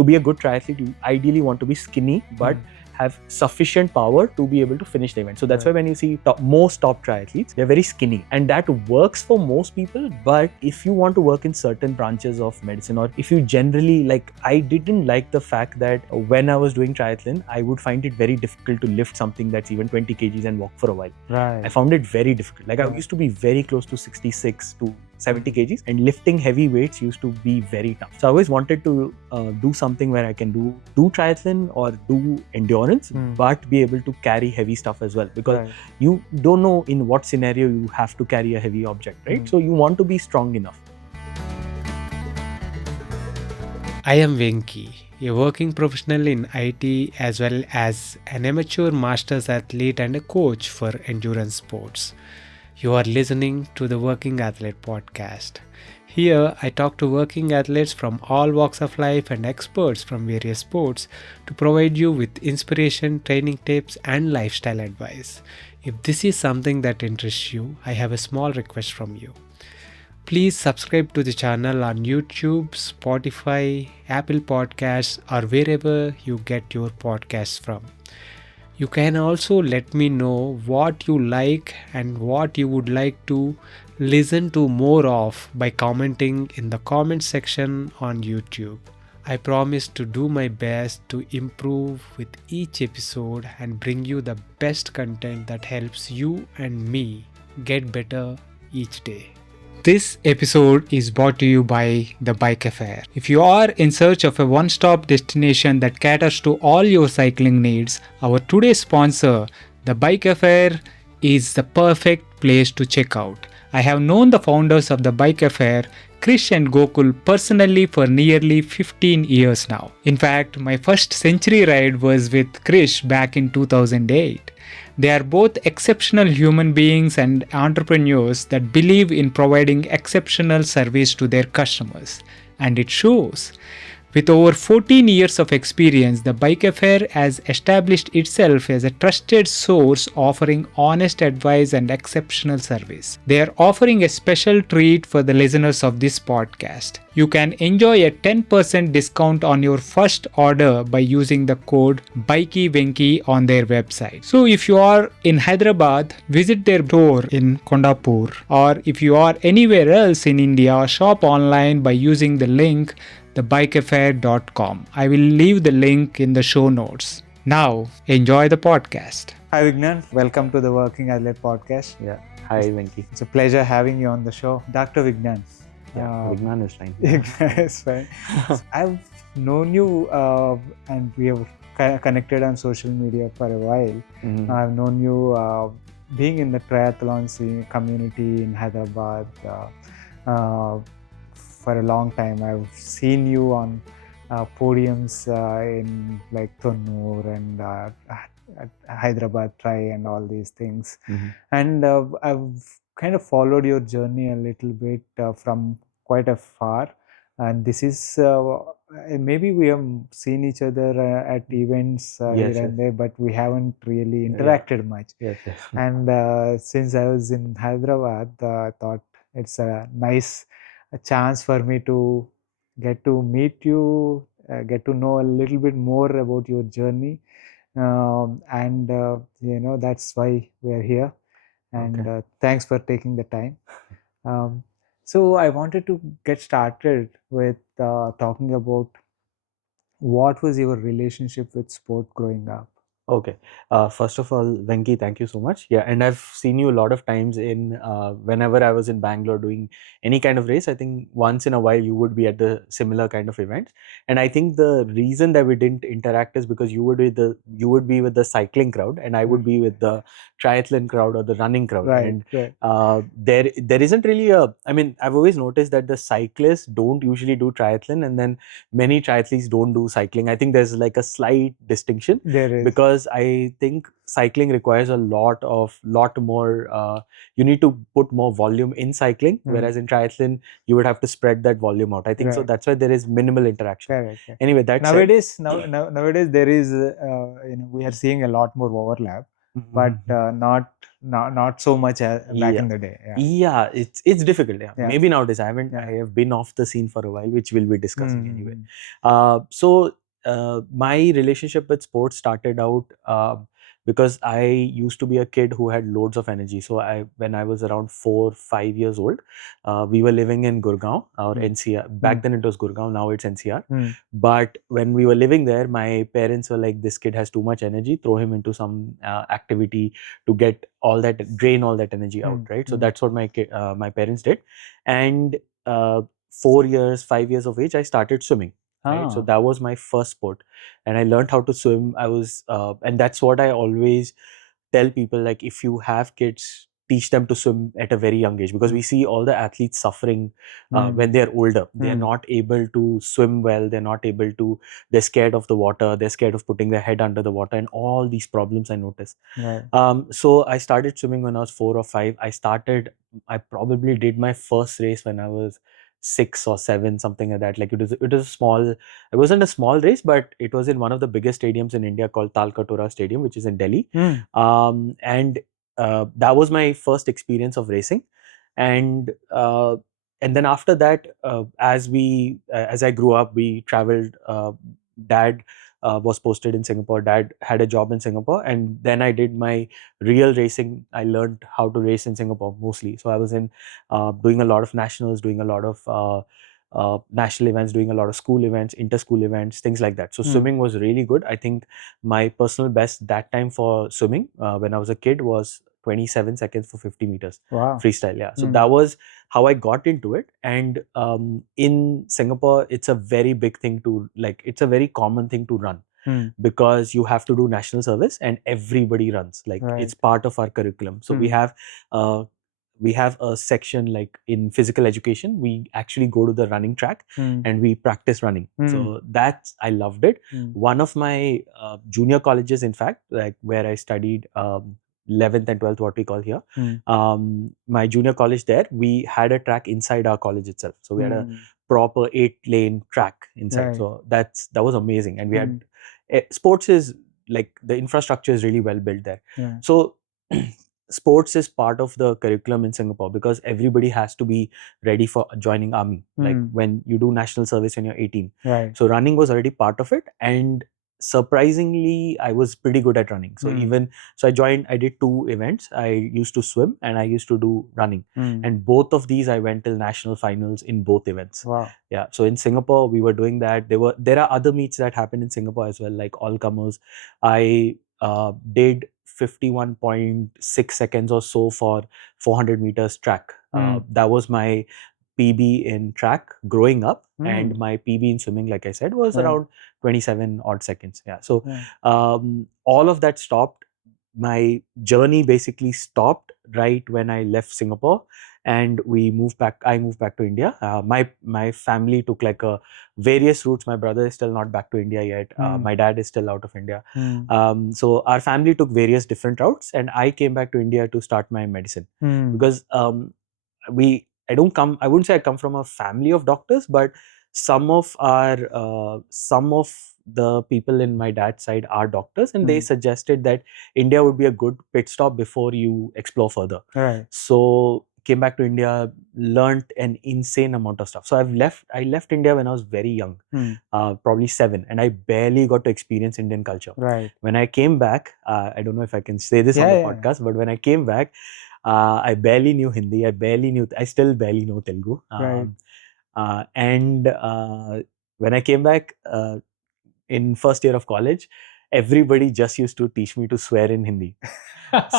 to be a good triathlete, you ideally want to be skinny, but have sufficient power to be able to finish the event. So that's why when you see most top triathletes, they're very skinny, and that works for most people. But if you want to work in certain branches of medicine, or if you generally like, I didn't like the fact that when I was doing triathlon, I would find it very difficult to lift something that's even 20 kgs and walk for a while. Right. I found it very difficult. Like I used to be very close to 66 to 70 kgs, and lifting heavy weights used to be very tough. So I always wanted to do something where I can do triathlon or do endurance, but be able to carry heavy stuff as well, because you don't know in what scenario you have to carry a heavy object, right? So you want to be strong enough. I am Venki, a working professional in IT as well as an amateur masters athlete and a coach for endurance sports. You are listening to the Working Athlete podcast. Here, I talk to working athletes from all walks of life and experts from various sports to provide you with inspiration, training tips, and lifestyle advice. If this is something that interests you, I have a small request from you. Please subscribe to the channel on YouTube, Spotify, Apple Podcasts, or wherever you get your podcasts from. You can also let me know what you like and what you would like to listen to more of by commenting in the comment section on YouTube. I promise to do my best to improve with each episode and bring you the best content that helps you and me get better each day. This episode is brought to you by The Bike Affair. If you are in search of a one-stop destination that caters to all your cycling needs, our today's sponsor, The Bike Affair, is the perfect place to check out. I have known the founders of The Bike Affair, Krish and Gokul, personally for nearly 15 years now. In fact, my first century ride was with Krish back in 2008. They are both exceptional human beings and entrepreneurs that believe in providing exceptional service to their customers. And it shows. With over 14 years of experience, the Bike Affair has established itself as a trusted source offering honest advice and exceptional service. They are offering a special treat for the listeners of this podcast. You can enjoy a 10% discount on your first order by using the code BikeyVenki on their website. So if you are in Hyderabad, visit their store in Kondapur, or if you are anywhere else in India, shop online by using the link thebikeaffair.com. I will leave the link in the show notes. Now, enjoy the podcast. Hi Vignan, welcome to the Working Athlete podcast. Yeah. Hi Venki. It's a pleasure having you on the show. Dr. Vignan. Yeah, Vignan is fine. It's fine. I've known you and we have connected on social media for a while. I've known you being in the triathlon scene community in Hyderabad for a long time. I've seen you on podiums in like Tonnur and Hyderabad Tri and all these things. And I've kind of followed your journey a little bit from quite afar. And this is maybe we have seen each other at events here and there, but we haven't really interacted much. And since I was in Hyderabad, I thought it's a nice chance for me to get to meet you, get to know a little bit more about your journey, and that's why we are here. And thanks for taking the time. So I wanted to get started with talking about what was your relationship with sport growing up. Okay. First of all, Venki, thank you so much. Yeah, and I've seen you a lot of times in whenever I was in Bangalore doing any kind of race. I think once in a while you would be at the similar kind of events. And I think the reason that we didn't interact is because you would be with the cycling crowd, and I would be with the triathlon crowd or the running crowd. Right. There isn't really I've always noticed that the cyclists don't usually do triathlon, and then many triathletes don't do cycling. I think there's like a slight distinction. There is. Because I think cycling requires a lot more, you need to put more volume in cycling, whereas in triathlon, you would have to spread that volume out. I think so that's why there is minimal interaction. Correct. Anyway, that's nowadays there is, we are seeing a lot more overlap, but not not so much back in the day. Yeah, it's difficult. Yeah. Yeah. Maybe nowadays I haven't. Yeah. I have been off the scene for a while, which we'll be discussing anyway. Mm. So my relationship with sports started out because I used to be a kid who had loads of energy. So when I was around 4-5 years old, we were living in Gurgaon or NCR. Back then it was Gurgaon. Now it's NCR. But when we were living there, my parents were like, "This kid has too much energy. Throw him into some activity to drain all that energy out," right? So that's what my parents did. And 4 years, 5 years of age, I started swimming. Right? So that was my first sport, and I learned how to swim. And that's what I always tell people, like, if you have kids, teach them to swim at a very young age, because we see all the athletes suffering when they're older. They're not able to swim well. They're scared of the water. They're scared of putting their head under the water, and all these problems I noticed. Right. So I started swimming when I was 4 or 5. I probably did my first race when I was 6 or 7, something like that. Like it wasn't a small race, but it was in one of the biggest stadiums in India called Talkatora Stadium, which is in Delhi. And that was my first experience of racing. And then after that, as I grew up, we traveled. Dad was posted in Singapore. Dad had a job in Singapore, and then I did my real racing. I learned how to race in Singapore mostly. So I was in doing a lot of nationals, doing a lot of national events, doing a lot of school events, inter-school events, things like that. So swimming was really good. I think my personal best that time for swimming when I was a kid was 27 seconds for 50 meters. Wow. Freestyle. Yeah. So that was how I got into it. And in Singapore, it's a very big thing it's a very common thing to run. Because you have to do national service and everybody runs. It's part of our curriculum. So we have a section like in physical education. We actually go to the running track and we practice running. So I loved it. One of my junior colleges, in fact, like where I studied 11th and 12th, what we call here, my junior college there, we had a track inside our college itself. So we had a proper 8-lane track inside. So that was amazing. And we had sports is like the infrastructure is really well built there. So sports is part of the curriculum in Singapore because everybody has to be ready for joining army. Like when you do national service when you're 18. So running was already part of it, and surprisingly I was pretty good at running. So I did 2 events. I used to swim and I used to do running, and both of these I went till national finals in both events. Wow. Yeah. So in Singapore we were doing that. There are other meets that happen in Singapore as well, like all comers. I did 51.6 seconds or so for 400 meters track. That was my PB in track growing up, and my PB in swimming, like I said, was around 27 odd seconds. Yeah. So all of that stopped. My journey basically stopped right when I left Singapore, and I moved back to India. My family took various routes. My brother is still not back to India yet. My dad is still out of India. So our family took various different routes, and I came back to India to start my medicine because I wouldn't say I come from a family of doctors, but some of the people in my dad's side are doctors, and they suggested that India would be a good pit stop before you explore further. Right. So came back to India, learnt an insane amount of stuff. So I left India when I was very young, probably 7, and I barely got to experience Indian culture. Right. When I came back, I don't know if I can say this on the podcast, but when I came back, I barely knew Hindi. I still barely know Telugu. And when I came back in first year of college, everybody just used to teach me to swear in Hindi.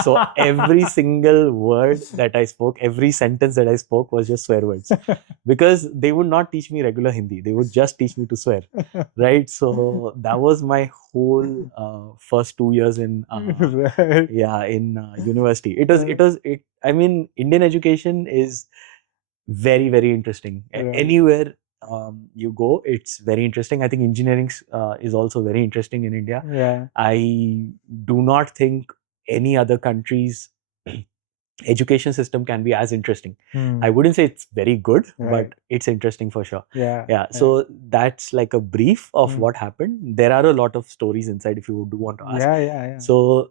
So every single word that I spoke, every sentence that I spoke was just swear words, because they would not teach me regular Hindi. They would just teach me to swear, right? So that was my whole first 2 years in university. I mean, Indian education is very, very interesting. Anywhere you go, it's very interesting. I think engineering is also very interesting in India. I do not think any other countries education system can be as interesting. Hmm. I wouldn't say it's very good, Right. but it's interesting for sure. Yeah. Yeah. So that's like a brief of Hmm. what happened. There are a lot of stories inside if you do want to ask. Yeah. So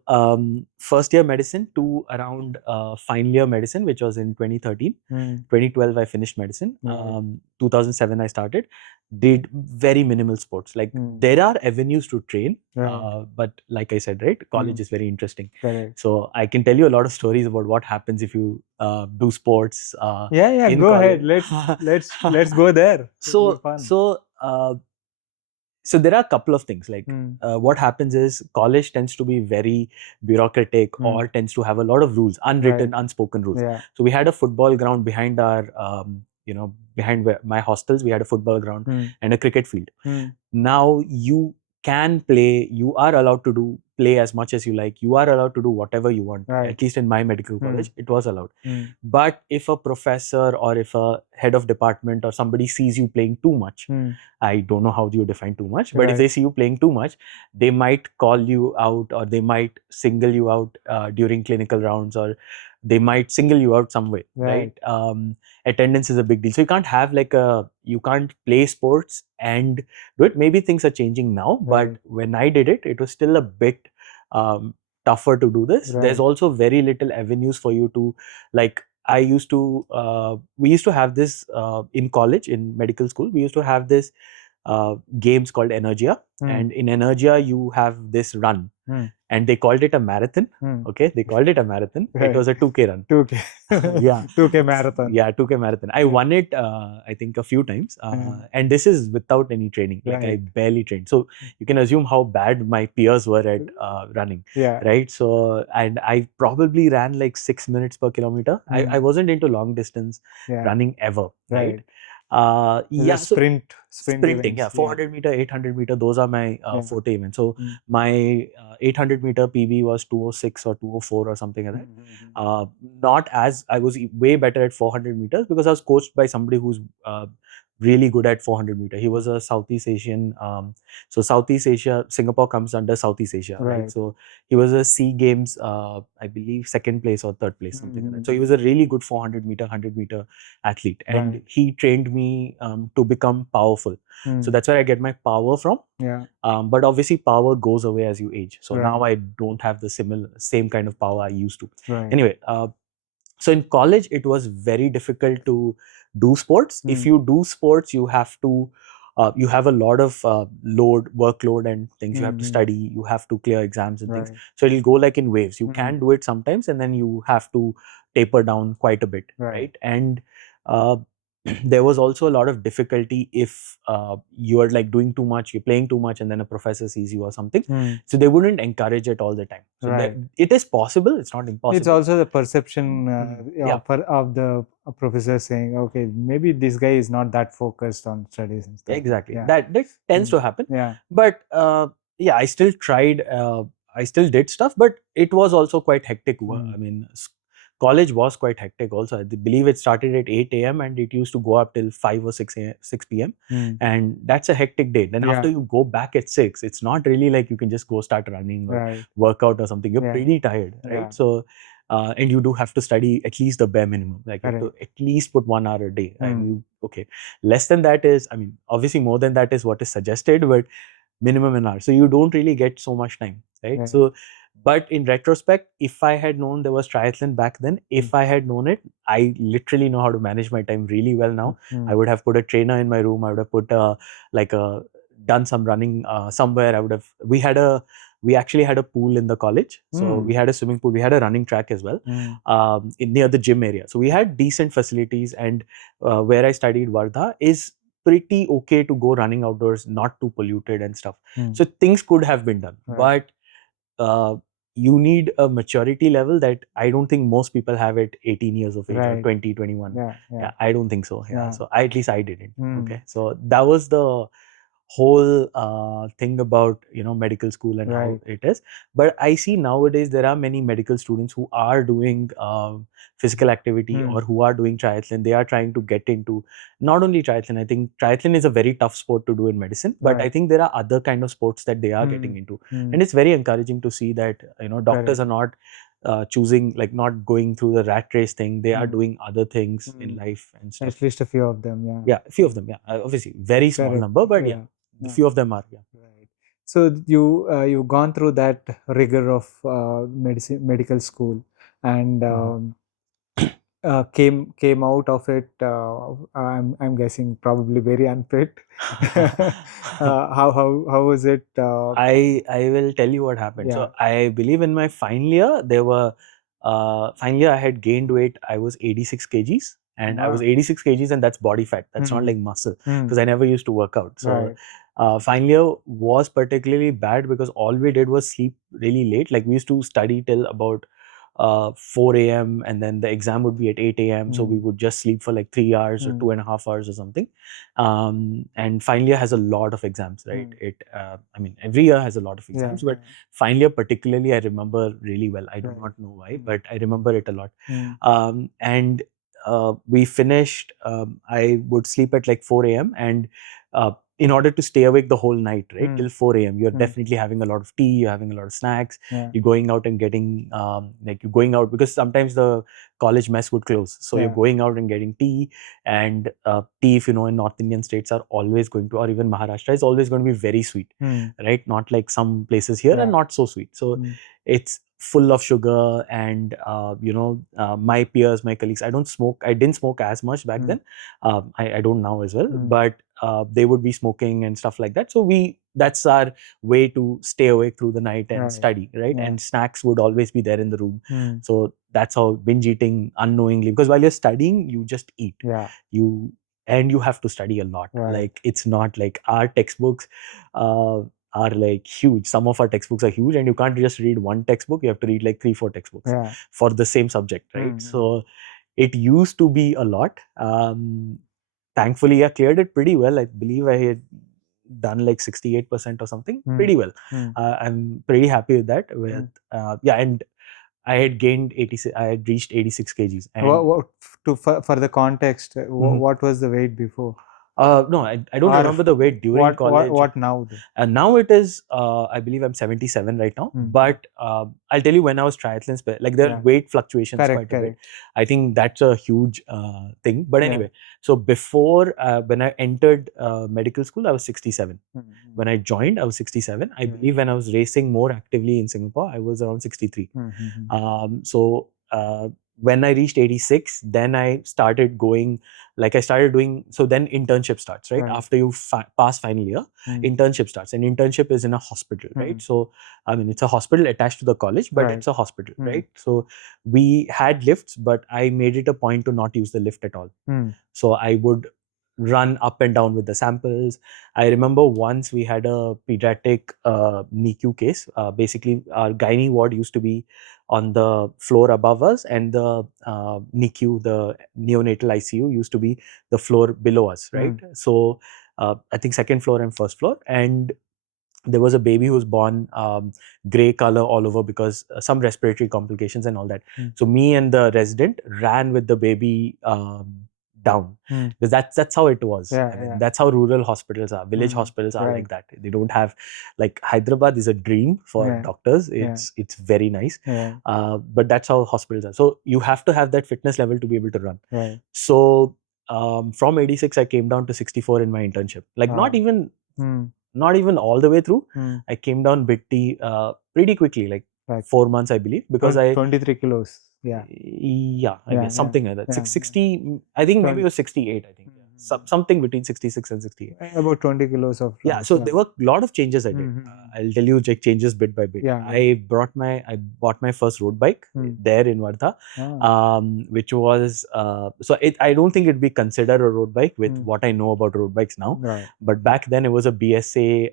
first year medicine to around final year medicine, which was in 2013. Hmm. 2012 I finished medicine. Right. 2007 I started. Did very minimal sports. Like there are avenues to train, Right. but like I said, right, college is very interesting. Correct. So I can tell you a lot of stories about what happens if you do sports. Yeah. in Go college. ahead. Let's go there. It'll be fun. So there are a couple of things like what happens is college tends to be very bureaucratic or tends to have a lot of rules, unwritten, unspoken rules. Yeah. So we had a football ground behind our, behind my hostels, we had a football ground and a cricket field. Now you can play, you are allowed to play as much as you like, you are allowed to do whatever you want. Right. At least in my medical college, it was allowed. But if a professor or if a head of department or somebody sees you playing too much, I don't know how you define too much, but if they see you playing too much, they might call you out or they might single you out during clinical rounds, or they might single you out some way, right? Attendance is a big deal. So you can't have you can't play sports and do it. Maybe things are changing now, but when I did it, it was still a bit tougher to do this. There's also very little avenues for you to, like, we used to have this in college, in medical school, we used to have this games called Energia. And in Energia, you have this run. And they called it a marathon. Okay, they called it a marathon. It was a 2K run. 2K. Yeah. 2K marathon. Yeah, 2K marathon. I won it, I think, a few times. And this is without any training. Like, I barely trained. So you can assume how bad my peers were at running. Yeah. Right. So, and I probably ran like 6 minutes per kilometer. I wasn't into long distance running ever. Right. Sprinting, events, 400 meter, 800 meter, those are my forte events. So my 800 meter PB was 206 or 204 or something like that. Not as, I was way better at 400 meters because I was coached by somebody who's really good at 400 meter. He was a Southeast Asian. So Southeast Asia, Singapore comes under Southeast Asia, right? So he was a SEA Games, I believe, second place or third place, something like that. So he was a really good 400 meter, 100 meter athlete, and he trained me to become powerful. So that's where I get my power from. But obviously power goes away as you age. So now I don't have the same kind of power I used to. Anyway, so in college, it was very difficult to do sports. If you do sports, you have to, you have a lot of workload and things. You have to study, you have to clear exams and things. So it'll go like in waves. You can do it sometimes, and then you have to taper down quite a bit, right? And there was also a lot of difficulty if you are like doing too much, you're playing too much, and then a professor sees you or something. So they wouldn't encourage it all the time. So it is possible, it's not impossible. It's also the perception of the professor saying, okay, maybe this guy is not that focused on studies and stuff. Exactly. That tends to happen. But I still tried, I still did stuff, but it was also quite hectic. I mean, college was quite hectic also. I believe it started at 8 a.m. and it used to go up till 5 or 6 p.m. And that's a hectic day. Then after you go back at 6, it's not really like you can just go start running or work out or something. You're pretty tired, right? So, and you do have to study at least the bare minimum. Like you have to at least put 1 hour a day. And less than that is, I mean, obviously more than that is what is suggested, but minimum an hour. So you don't really get so much time, right? So, but in retrospect, if I had known there was triathlon back then, if I had known it, I literally know how to manage my time really well now. I would have put a trainer in my room. I would have put done some running somewhere. We actually had a pool in the college. So we had a swimming pool. We had a running track as well near the gym area. So we had decent facilities, and where I studied, Yodha, is pretty okay to go running outdoors, not too polluted and stuff. So things could have been done, but you need a maturity level that I don't think most people have at 18 years of age or 20, 21. I don't think so. So at least I didn't. Okay. So that was the whole thing about medical school and how it is. But I see nowadays there are many medical students who are doing physical activity or who are doing triathlon. They are trying to get into not only triathlon. I think triathlon is a very tough sport to do in medicine, but I think there are other kind of sports that they are getting into, and it's very encouraging to see that doctors are not choosing, like not going through the rat race thing. They are doing other things in life and stuff. At least a few of them, Yeah, a few of them. Yeah, obviously very small number, but yeah, a few of them are. Yeah. Right. So you've gone through that rigor of medical school, and came out of it. I'm guessing probably very unfit. How was it? I will tell you what happened. So I believe in my final year final year I had gained weight. I was 86 kgs. And I was 86 kgs, and that's body fat. That's not like muscle, because I never used to work out. So final year was particularly bad because all we did was sleep really late. Like we used to study till about 4 a.m. and then the exam would be at 8 a.m. So we would just sleep for like 3 hours or 2.5 hours or something. And final year has a lot of exams, right? I mean, every year has a lot of exams, but final year particularly I remember really well. I do not know why, but I remember it a lot. And we finished, I would sleep at like 4 a.m. and in order to stay awake the whole night, right, till 4 a.m., you're definitely having a lot of tea, you're having a lot of snacks, you're going out and getting, like you're going out because sometimes the college mess would close. So you're going out and getting tea, and tea, if you know, in North Indian states are always going to, or even Maharashtra is always going to be very sweet, right? Not like some places here are not so sweet. So it's full of sugar, and my peers, my colleagues, I didn't smoke as much back then. I don't now as well, but they would be smoking and stuff like that. So that's our way to stay awake through the night and study, right? And snacks would always be there in the room. So that's how binge eating unknowingly, because while you're studying, you just eat. You have to study a lot. Like it's not like our textbooks are like huge. Some of our textbooks are huge, and you can't just read one textbook. You have to read like 3-4 textbooks for the same subject, right? So it used to be a lot. Thankfully, I cleared it pretty well. I believe I had done like 68% or something, pretty well. I'm pretty happy with that. And I had gained 86. I had reached 86 kgs. And for the context, what was the weight before? No, I don't remember the weight during college. What now? And now it is, I believe I'm 77 right now. But I'll tell you, when I was triathlons, like there are weight fluctuations quite a bit. I think that's a huge thing. But anyway, so before, when I entered medical school, I was 67. When I joined, I was 67. I believe when I was racing more actively in Singapore, I was around 63. When I reached 86, then I started going, so then internship starts, right? After you pass final year, internship starts. And internship is in a hospital, right? So, I mean, it's a hospital attached to the college, but it's a hospital, right? So we had lifts, but I made it a point to not use the lift at all. So I would run up and down with the samples. I remember once we had a pediatric NICU case. Basically, our gynae ward used to be on the floor above us, and the NICU, the neonatal ICU, used to be the floor below us, right? So I think second floor and first floor. And there was a baby who was born gray color all over because some respiratory complications and all that. So me and the resident ran with the baby down, because that's how it was. I mean, that's how rural hospitals are. Village hospitals are like that. They don't have, like, Hyderabad is a dream for doctors. It's very nice, but that's how hospitals are. So you have to have that fitness level to be able to run. So from 86 I came down to 64 in my internship. Like not even all the way through. I came down pretty quickly, like 4 months I believe, because 23 kilos. I guess something like that. 60, I think maybe it was 68, I think. Something between 66 and 68. About 20 kilos of. So there were a lot of changes I did. I'll tell you, like, changes bit by bit. I bought my first road bike there in Yodha, which was, I don't think it'd be considered a road bike with what I know about road bikes now. But back then it was a BSA,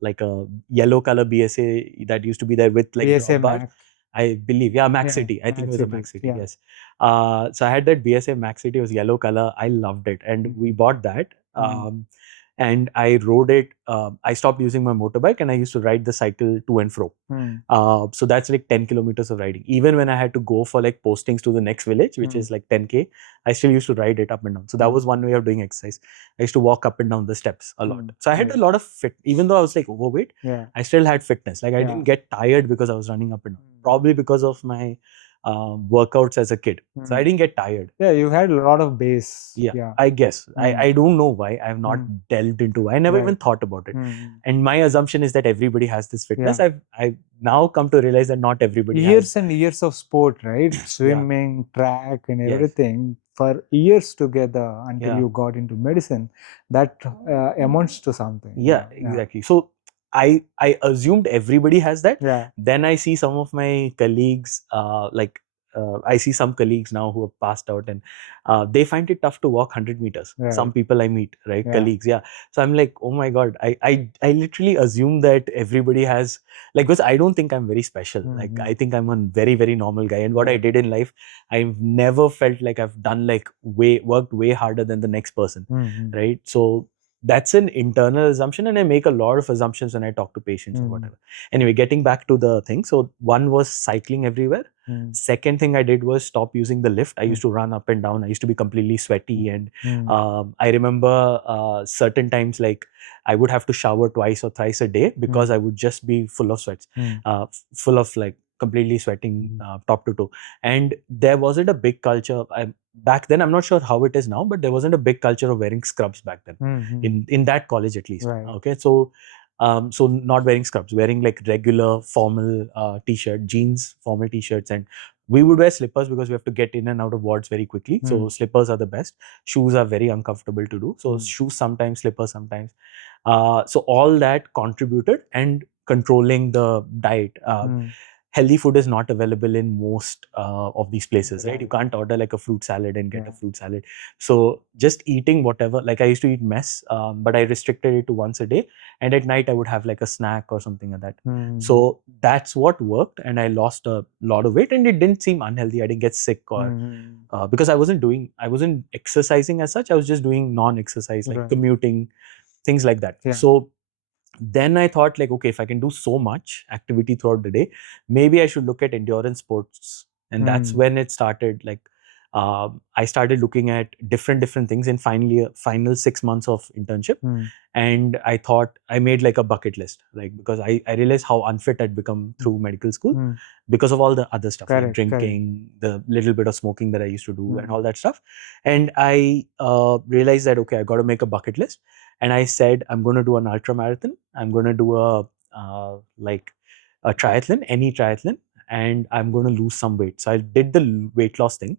like a yellow color BSA that used to be there with like BSA Max. I believe, Max City. I think it was a Max City, yes. So I had that BSA Max City. It was yellow color. I loved it. And we bought that. And I rode it. I stopped using my motorbike and I used to ride the cycle to and fro. So that's like 10 kilometers of riding. Even when I had to go for like postings to the next village, which is like 10K, I still used to ride it up and down. So that was one way of doing exercise. I used to walk up and down the steps a lot. So I had a lot of even though I was like overweight, I still had fitness. Like I didn't get tired because I was running up and down. probably because of my workouts as a kid. So I didn't get tired. Yeah, you had a lot of base. Yeah, I guess. I don't know why. I have not delved into. I never even thought about it. And my assumption is that everybody has this fitness. I've now come to realize that not everybody years has. and years of sport, right? Swimming, track, and everything for years together until you got into medicine. That amounts to something. Yeah, exactly. So I assumed everybody has that. Yeah. Then I see some of my colleagues, I see some colleagues now who have passed out, and they find it tough to walk 100 meters. Right. Some people I meet, right, colleagues, So I'm like, oh my god, I literally assume that everybody has, like, because I don't think I'm very special. Like, I think I'm a very, very normal guy, and what I did in life, I've never felt like I've done like worked way harder than the next person, right? So that's an internal assumption, and I make a lot of assumptions when I talk to patients or whatever. Anyway, getting back to the thing. So one was cycling everywhere. Second thing I did was stop using the lift. I used to run up and down. I used to be completely sweaty, and I remember certain times, like, I would have to shower twice or thrice a day because I would just be full of sweats, full of like completely sweating top to toe. And there wasn't a big culture. Back then, I'm not sure how it is now, but there wasn't a big culture of wearing scrubs back then, in that college at least. Right. Okay, so not wearing scrubs, wearing like regular formal t-shirt, jeans, formal t-shirts, and we would wear slippers because we have to get in and out of wards very quickly. So slippers are the best. Shoes are very uncomfortable to do. So shoes sometimes, slippers sometimes. So all that contributed, and controlling the diet. Healthy food is not available in most of these places, right? You can't order like a fruit salad and get a fruit salad. So just eating whatever, like I used to eat mess, but I restricted it to once a day. And at night I would have like a snack or something like that. So that's what worked, and I lost a lot of weight, and it didn't seem unhealthy. I didn't get sick or because I wasn't exercising as such. I was just doing non-exercise, like commuting, things like that. So then I thought, like, okay, if I can do so much activity throughout the day, maybe I should look at endurance sports. And that's when it started. Like, I started looking at different things in final 6 months of internship. And I thought, I made like a bucket list, like, because I realized how unfit I'd become through medical school because of all the other stuff, like drinking, the little bit of smoking that I used to do, and all that stuff. And I realized that, okay, I got to make a bucket list. And I said, I'm going to do an ultra marathon. I'm going to do a triathlon, any triathlon, and I'm going to lose some weight. So I did the weight loss thing.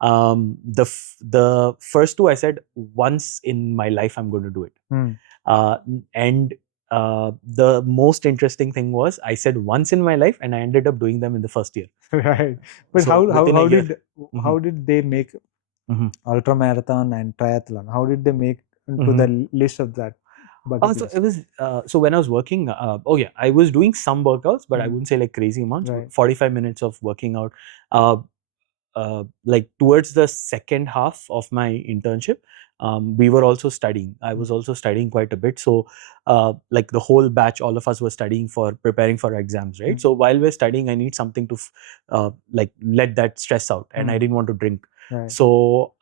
The first two, I said, once in my life, I'm going to do it. And the most interesting thing was, I said once in my life, and I ended up doing them in the first year. Right. But So how did they make ultra marathon and triathlon? How did they make into the list of that? So it was so when I was working, I was doing some workouts, but I wouldn't say like crazy amounts. 45 minutes of working out. Like towards the second half of my internship, we were also studying. I was also studying quite a bit. So like the whole batch, all of us were studying for preparing for exams, right? So while we're studying, I need something to like let that stress out, and I didn't want to drink. So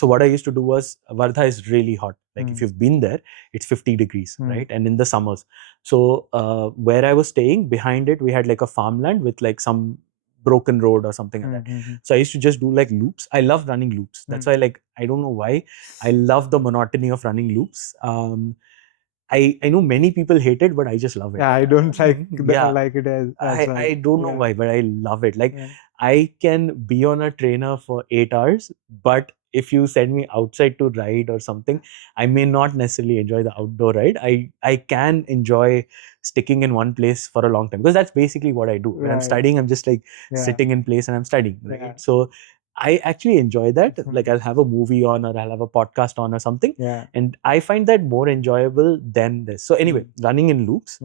what I used to do was, Wardha is really hot. Like if you've been there, it's 50 degrees, right? And in the summers. So where I was staying, behind it, we had like a farmland with like some broken road or something like that. So I used to just do like loops. I love running loops. That's why, like, I don't know why, I love the monotony of running loops. I know many people hate it, but I just love it. Yeah, I don't like it as well. I don't know why, but I love it. Like I can be on a trainer for 8 hours, but if you send me outside to ride or something, I may not necessarily enjoy the outdoor ride. I can enjoy sticking in one place for a long time, because that's basically what I do. When I'm studying, I'm just like sitting in place and I'm studying, right? So I actually enjoy that. Like I'll have a movie on, or I'll have a podcast on or something. And I find that more enjoyable than this. So anyway, running in loops,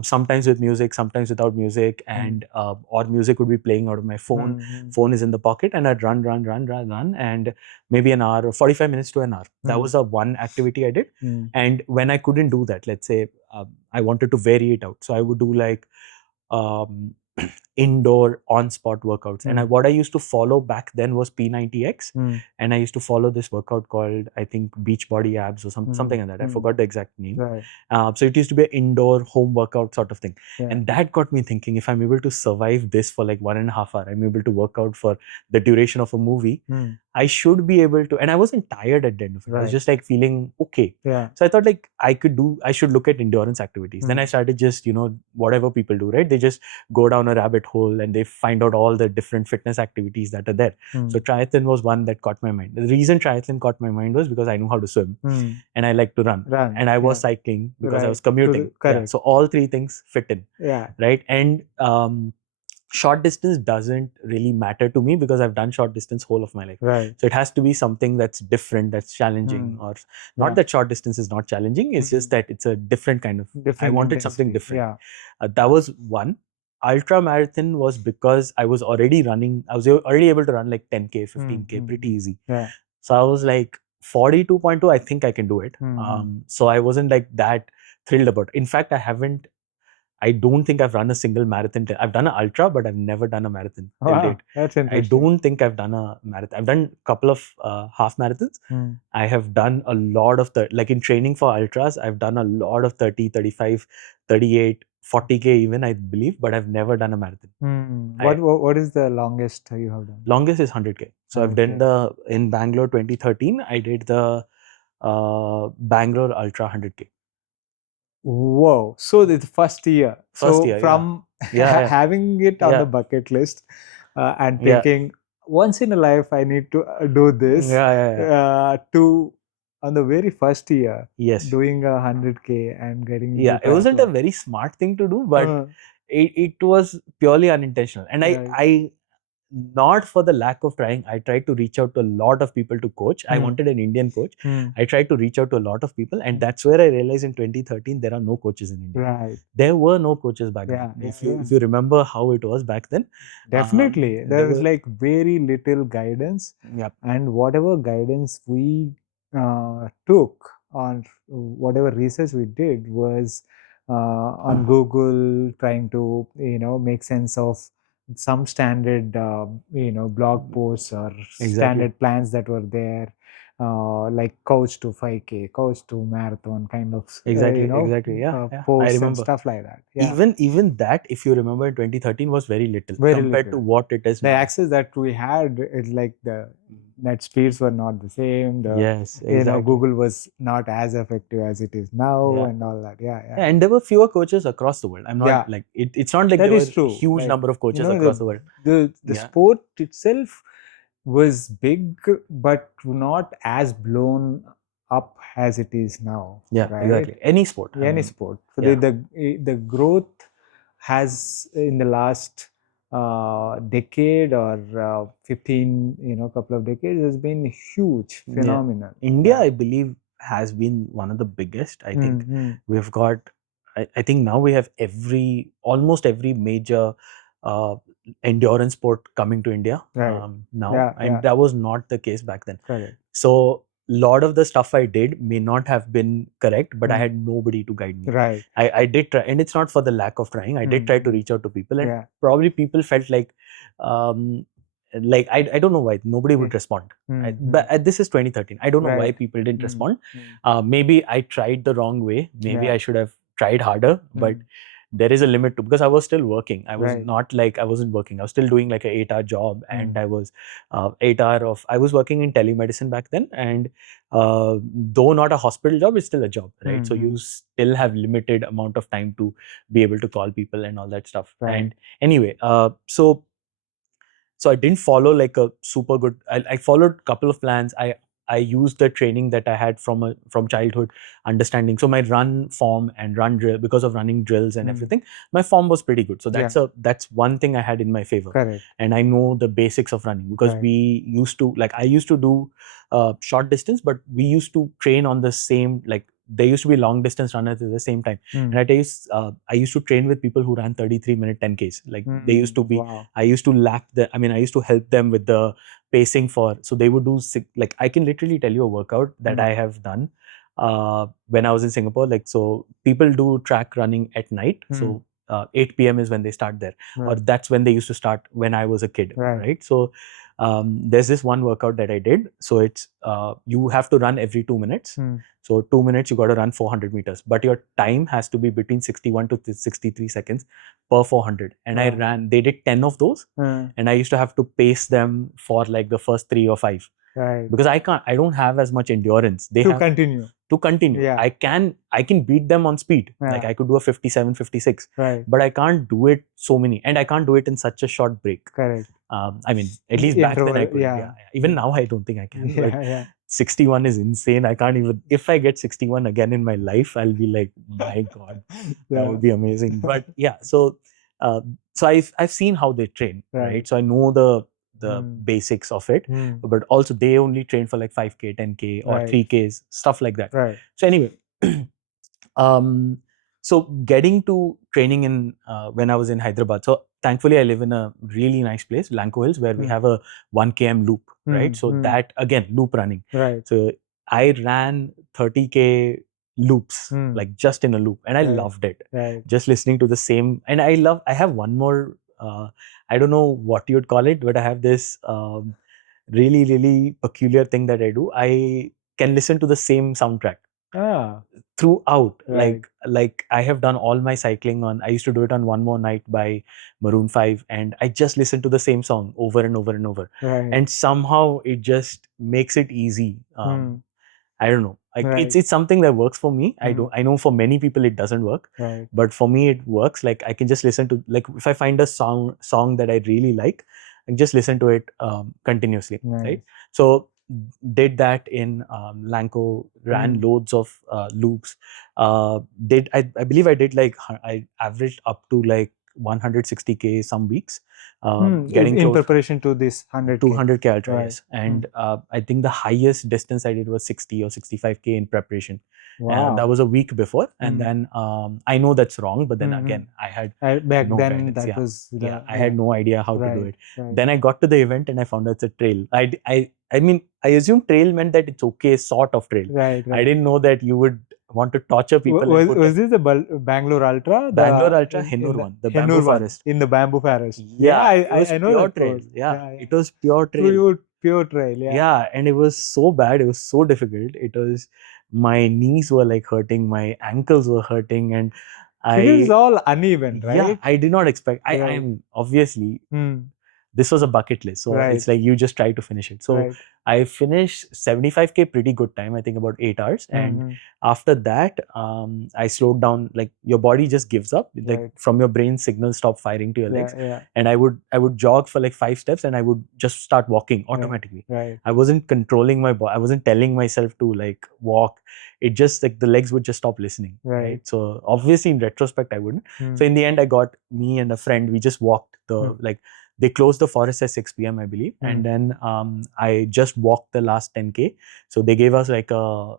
sometimes with music, sometimes without music, and or music would be playing out of my phone. Phone is in the pocket, and I'd run, and maybe an hour or 45 minutes to an hour. That was the one activity I did. And when I couldn't do that, let's say I wanted to vary it out. So I would do like indoor on-spot workouts. And what I used to follow back then was P90X, and I used to follow this workout called, I think, beach body abs or something like that. I forgot the exact name. So it used to be an indoor home workout sort of thing. And that got me thinking, if I'm able to survive this for like 1.5 hours, I'm able to work out for the duration of a movie, I should be able to, and I wasn't tired at the end of it. I was just like feeling okay. So I thought like I should look at endurance activities. Then I started just, whatever people do, right? They just go down a rabbit hole and they find out all the different fitness activities that are there. So triathlon was one that caught my mind. The reason triathlon caught my mind was because I knew how to swim and I like to run. And I was cycling because I was commuting. So all three things fit in. Right. And short distance doesn't really matter to me because I've done short distance whole of my life. So it has to be something that's different, that's challenging, or not that short distance is not challenging. It's just that it's a different kind of. I wanted something different. That was one. Ultra marathon was because I was already running. I was already able to run like 10K, 15K, pretty easy. So I was like 42.2. I think I can do it. So I wasn't like that thrilled about it. In fact, I don't think I've run a single marathon. I've done an ultra, but I've never done a marathon till date. That's interesting. I don't think I've done a marathon. I've done a couple of half marathons. I have done a lot of like in training for ultras, I've done a lot of 30, 35, 38, 40K even, I believe, but I've never done a marathon. What is the longest you have done? Longest is 100K. So I've done in Bangalore 2013, I did the Bangalore Ultra 100K. Whoa! So the first year. From having it on the bucket list and thinking once in a life I need to do this. To on the very first year, doing 100K and getting. It wasn't a very smart thing to do, but it was purely unintentional. And I not for the lack of trying, I tried to reach out to a lot of people to coach. I wanted an Indian coach. I tried to reach out to a lot of people, and that's where I realized in 2013 there are no coaches in India. There were no coaches back then. If you remember how it was back then, definitely there was like very little guidance. And whatever guidance we took on whatever research we did was on Google, trying to make sense of some standard blog posts or standard plans that were there, like coach to 5K, coach to marathon kind of posts and stuff like that. Even that, if you remember, in 2013 was very little compared to what it is now. The access that we had is like the net speeds were not the same. Google was not as effective as it is now, and all that. And there were fewer coaches across the world. I'm not like it's not like there were a huge number of coaches across the world. The sport itself was big, but not as blown up as it is now. Exactly. Any sport. So the growth has in the last decade or 15 couple of decades has been huge, phenomenal. India, I believe, has been one of the biggest. I think we've got, I think now we have almost every major endurance sport coming to India now, and that was not the case back then. So a lot of the stuff I did may not have been correct, but I had nobody to guide me. I did try, and it's not for the lack of trying. I did try to reach out to people, and probably people felt like I don't know why nobody would respond. But this is 2013. I don't know why people didn't respond. Maybe I tried the wrong way. Maybe I should have tried harder, but there is a limit to, because I was still working. I was not like I wasn't working. I was still doing like an 8-hour job, and I was I was working in telemedicine back then, and though not a hospital job, it's still a job, right? So you still have limited amount of time to be able to call people and all that stuff. And anyway, so I didn't follow like a super good. I followed a couple of plans. I used the training that I had from childhood, understanding. So my run form and run drill, because of running drills and everything, my form was pretty good. So that's one thing I had in my favor. And I know the basics of running, because we used to, like, I used to do short distance, but we used to train on the same, like, there used to be long distance runners at the same time. And I used to train with people who ran 33-minute 10Ks. Like they used to be, I used to I used to help them with the pacing so they would do, like, I can literally tell you a workout that I have done when I was in Singapore. Like, so people do track running at night. So 8 p.m. is when they start there, or Right. that's when they used to start when I was a kid, Right. right? So there's this one workout that I did. So it's you have to run every 2 minutes. So 2 minutes you got to run 400 meters, but your time has to be between 61 to 63 seconds per 400. And I Wow. ran. They did 10 of those, and I used to have to pace them for like the first 3 or 5. Right. Because I don't have as much endurance. They To have continue. to continue. Yeah. I can beat them on speed. Like Yeah. I could do a 57, 56, Right. but I can't do it so many, and I can't do it in such a short break. Correct. I mean, at least back then I Interval, could. yeah. Even now I don't think I can. But Yeah. 61 is insane. I can't even. If I get 61 again in my life, I'll be like, my God, that Yeah. would be amazing. But yeah, so I've seen how they train, Right. right? So I know the basics of it, but also they only train for like 5K, 10K, or Right. 3Ks, stuff like that. Right. So anyway, so getting to training in when I was in Hyderabad. So thankfully, I live in a really nice place, Lanco Hills, where we have a 1 km loop, right? So that again, loop running. Right. So I ran 30K loops, like just in a loop, and I Right. loved it. Right. Just listening to the same, and I have one more. I don't know what you'd call it, but I have this really, really peculiar thing that I do. I can listen to the same soundtrack throughout. Right. Like I have done all my cycling on. I used to do it on One More Night by Maroon 5, and I just listen to the same song over and over and over. Right. And somehow it just makes it easy. I don't know. Like Right. it's something that works for me. I know for many people it doesn't work. Right. But for me it works. Like I can just listen to, like if I find a song that I really like, I can just listen to it continuously. Nice. Right. So did that in Lanco, ran loads of loops. I believe I did like I averaged up to like 160K some weeks. Getting in close preparation to this 100K. 200K ultra, Right. yes. And I think the highest distance I did was 60 or 65K in preparation. Wow. That was a week before. And then I know that's wrong, but then again, I had back no then guidance. that Yeah. was I had no idea how to do Right. it. Right. Then I got to the event and I found out it's a trail. I mean, I assumed trail meant that it's okay, sort of trail. Right. I didn't know that you would want to torture people. Was this the Bangalore Ultra? Bangalore Ultra, Hennur one, the bamboo forest. In the bamboo forest. Yeah, it was I know pure that trail. course. Yeah, it was pure trail. Pure trail. Yeah. Yeah, and it was so bad. It was so difficult. It was, my knees were like hurting, my ankles were hurting, and It is all uneven, right? Yeah, I did not expect. I Right. am obviously. This was a bucket list, so Right. it's like you just try to finish it. So Right. I finished 75K pretty good time, I think about 8 hours. And after that, I slowed down. Like your body just gives up. Like Right. from your brain, signals stop firing to your legs. Yeah. And I would jog for like 5 steps, and I would just start walking automatically. Right. I wasn't controlling my body. I wasn't telling myself to like walk. It just like the legs would just stop listening. Right. So obviously in retrospect, I wouldn't. So in the end, I got me and a friend. We just walked the like. They closed the forest at 6 p.m. I believe, and then I just walked the last 10K. So they gave us like a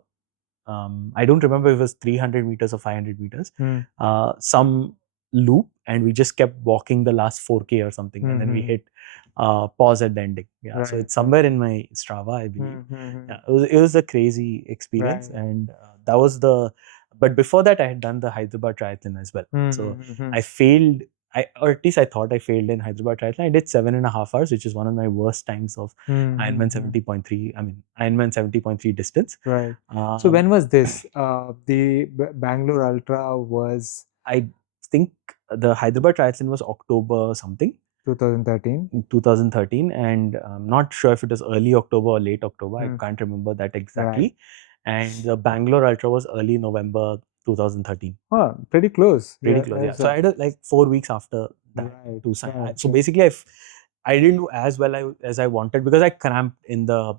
I don't remember if it was 300 meters or 500 meters, some loop, and we just kept walking the last 4K or something, and then we hit pause at the ending. Yeah, so it's somewhere in my Strava, I believe. Yeah, it was a crazy experience, and that was the. But before that, I had done the Hyderabad Triathlon as well. So I failed. Or at least I thought I failed in Hyderabad Triathlon. I did 7.5 hours, which is one of my worst times of Ironman 70.3. I mean, Ironman 70.3 distance. Right. So when was this? The Bangalore Ultra was? I think the Hyderabad Triathlon was October something. 2013. And I'm not sure if it was early October or late October. I can't remember that exactly. Right. And the Bangalore Ultra was early November 2013. Oh, pretty close. Pretty close, yeah. So I had like 4 weeks after that to sign. Right. So basically, I didn't do as well as I wanted because I cramped in the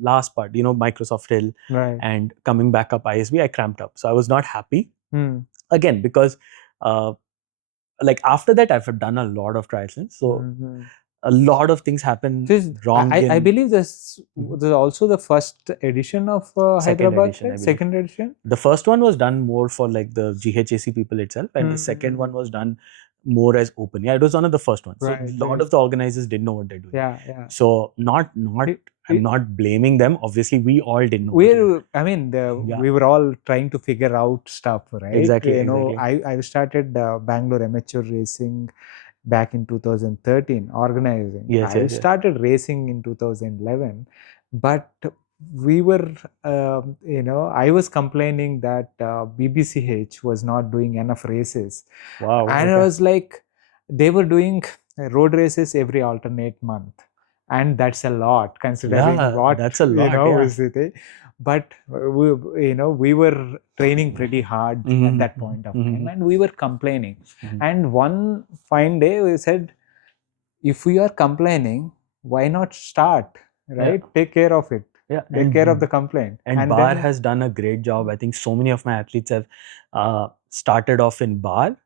last part, Microsoft Hill, and coming back up ISB, I cramped up. So I was not happy again because like after that, I've done a lot of triathlons. So a lot of things happen wrong. I believe this was also the first edition of Hyderabad. Second edition. The first one was done more for like the GHAC people itself, and the second one was done more as open. Yeah, it was one of the first ones. So a lot of the organizers didn't know what they're doing. Yeah. So not I'm not blaming them. Obviously, we all didn't know. We were all trying to figure out stuff, right? Exactly. I started Bangalore amateur racing back in 2013, organizing. I started racing in 2011, but we were, I was complaining that BBCH was not doing enough races. Wow. And I was like, they were doing road races every alternate month. And that's a lot considering what, that's a lot, but we were training pretty hard at that point of time, and we were complaining. And one fine day we said, if we are complaining, why not start, right? Take care of it. Take care of the complaint. And Bar has done a great job. I think so many of my athletes have started off in Bar.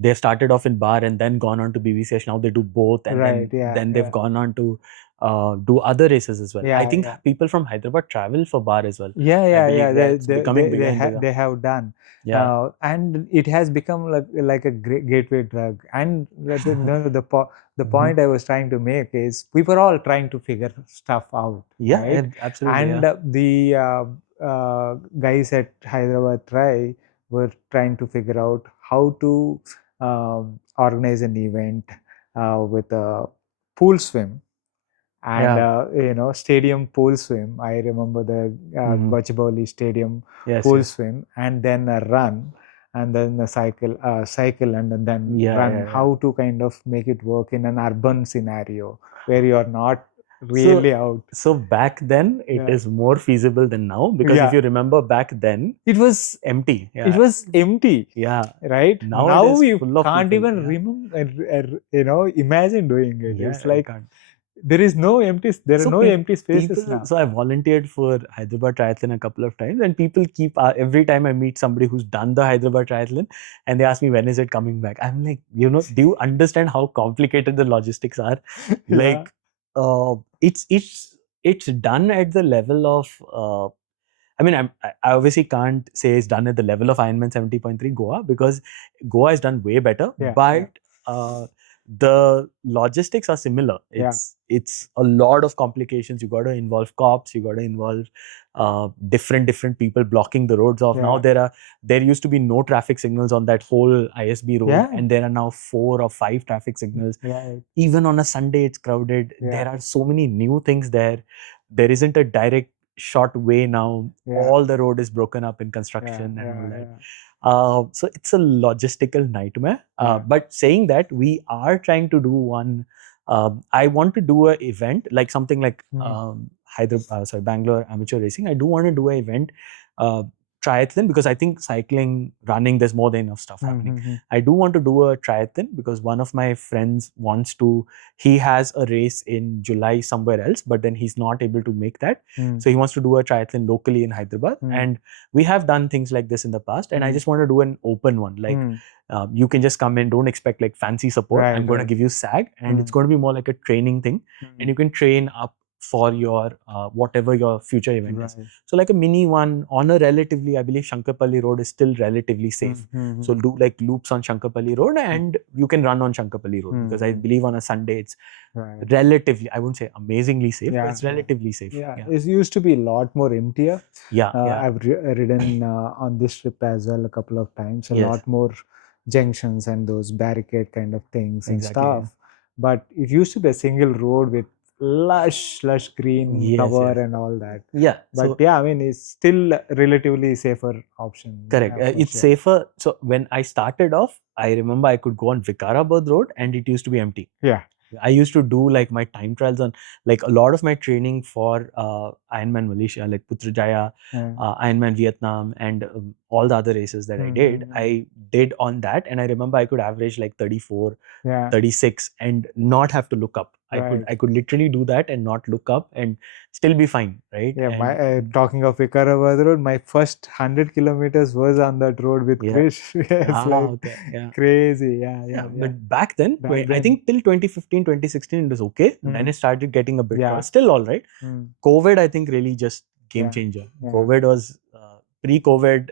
They've started off in Bar and then gone on to BBCH. Now they do both, and then they've gone on to do other races as well. I think people from Hyderabad travel for Bar as well. They have done. And it has become like a great gateway drug. And the point I was trying to make is we were all trying to figure stuff out. Right? Absolutely. And the guys at Hyderabad Tri were trying to figure out how to organize an event with a pool swim and stadium pool swim. I remember the Gachibowli Stadium pool swim, and then a run, and then a cycle, and then run. How to kind of make it work in an urban scenario where you are not really out. So back then it is more feasible than now, because if you remember back then it was empty. It was empty. Right? Now we can't even remember, imagine doing it. It's like there is no empty. There are no empty spaces now. So I volunteered for Hyderabad Triathlon a couple of times, and people keep every time I meet somebody who's done the Hyderabad Triathlon, and they ask me, when is it coming back? I'm like, do you understand how complicated the logistics are? Like, it's done at the level of. I obviously can't say it's done at the level of Ironman 70.3 Goa, because Goa is done way better, but the logistics are similar. It's a lot of complications. You got to involve cops. You got to involve different people blocking the roads off. Now there used to be no traffic signals on that whole ISB road, and there are now 4 or 5 traffic signals. Even on a Sunday, it's crowded. There are so many new things there. There isn't a direct short way now. All the road is broken up in construction and all that. So it's a logistical nightmare. But saying that, we are trying to do one. I want to do an event like something like Bangalore amateur racing. I do want to do an event, triathlon, because I think cycling, running, there's more than enough stuff happening. I do want to do a triathlon because one of my friends wants to. He has a race in July somewhere else, but then he's not able to make that. So he wants to do a triathlon locally in Hyderabad. And we have done things like this in the past, and I just want to do an open one. Like you can just come in, don't expect like fancy support. I'm going to give you SAG, and it's going to be more like a training thing, and you can train up for your whatever your future event is. So like a mini one on a relatively, I believe Shankarpalli Road is still relatively safe. So do like loops on Shankarpalli Road, and you can run on Shankarpalli Road, because I believe on a Sunday it's relatively, I wouldn't say amazingly safe, but it's relatively safe. It used to be a lot more emptier. I've ridden on this trip as well a couple of times. A lot more junctions and those barricade kind of things and stuff. But it used to be a single road with lush green cover and all that. But it's still a relatively safer option. Correct. It's safer. So when I started off, I remember I could go on Vikarabad Road and it used to be empty. I used to do like my time trials on, like a lot of my training for Ironman Malaysia, like Putrajaya, Ironman Vietnam, and all the other races that I did on that. And I remember I could average like 34, 36 and not have to look up. I could literally do that and not look up and still be fine, right? Talking of Vikarabad Road, my first 100 kilometers was on that road with Krish. Crazy. But back then, I think till 2015, 2016, it was okay. Then it started getting a bit still all right. COVID, I think, really just game changer. COVID was pre-COVID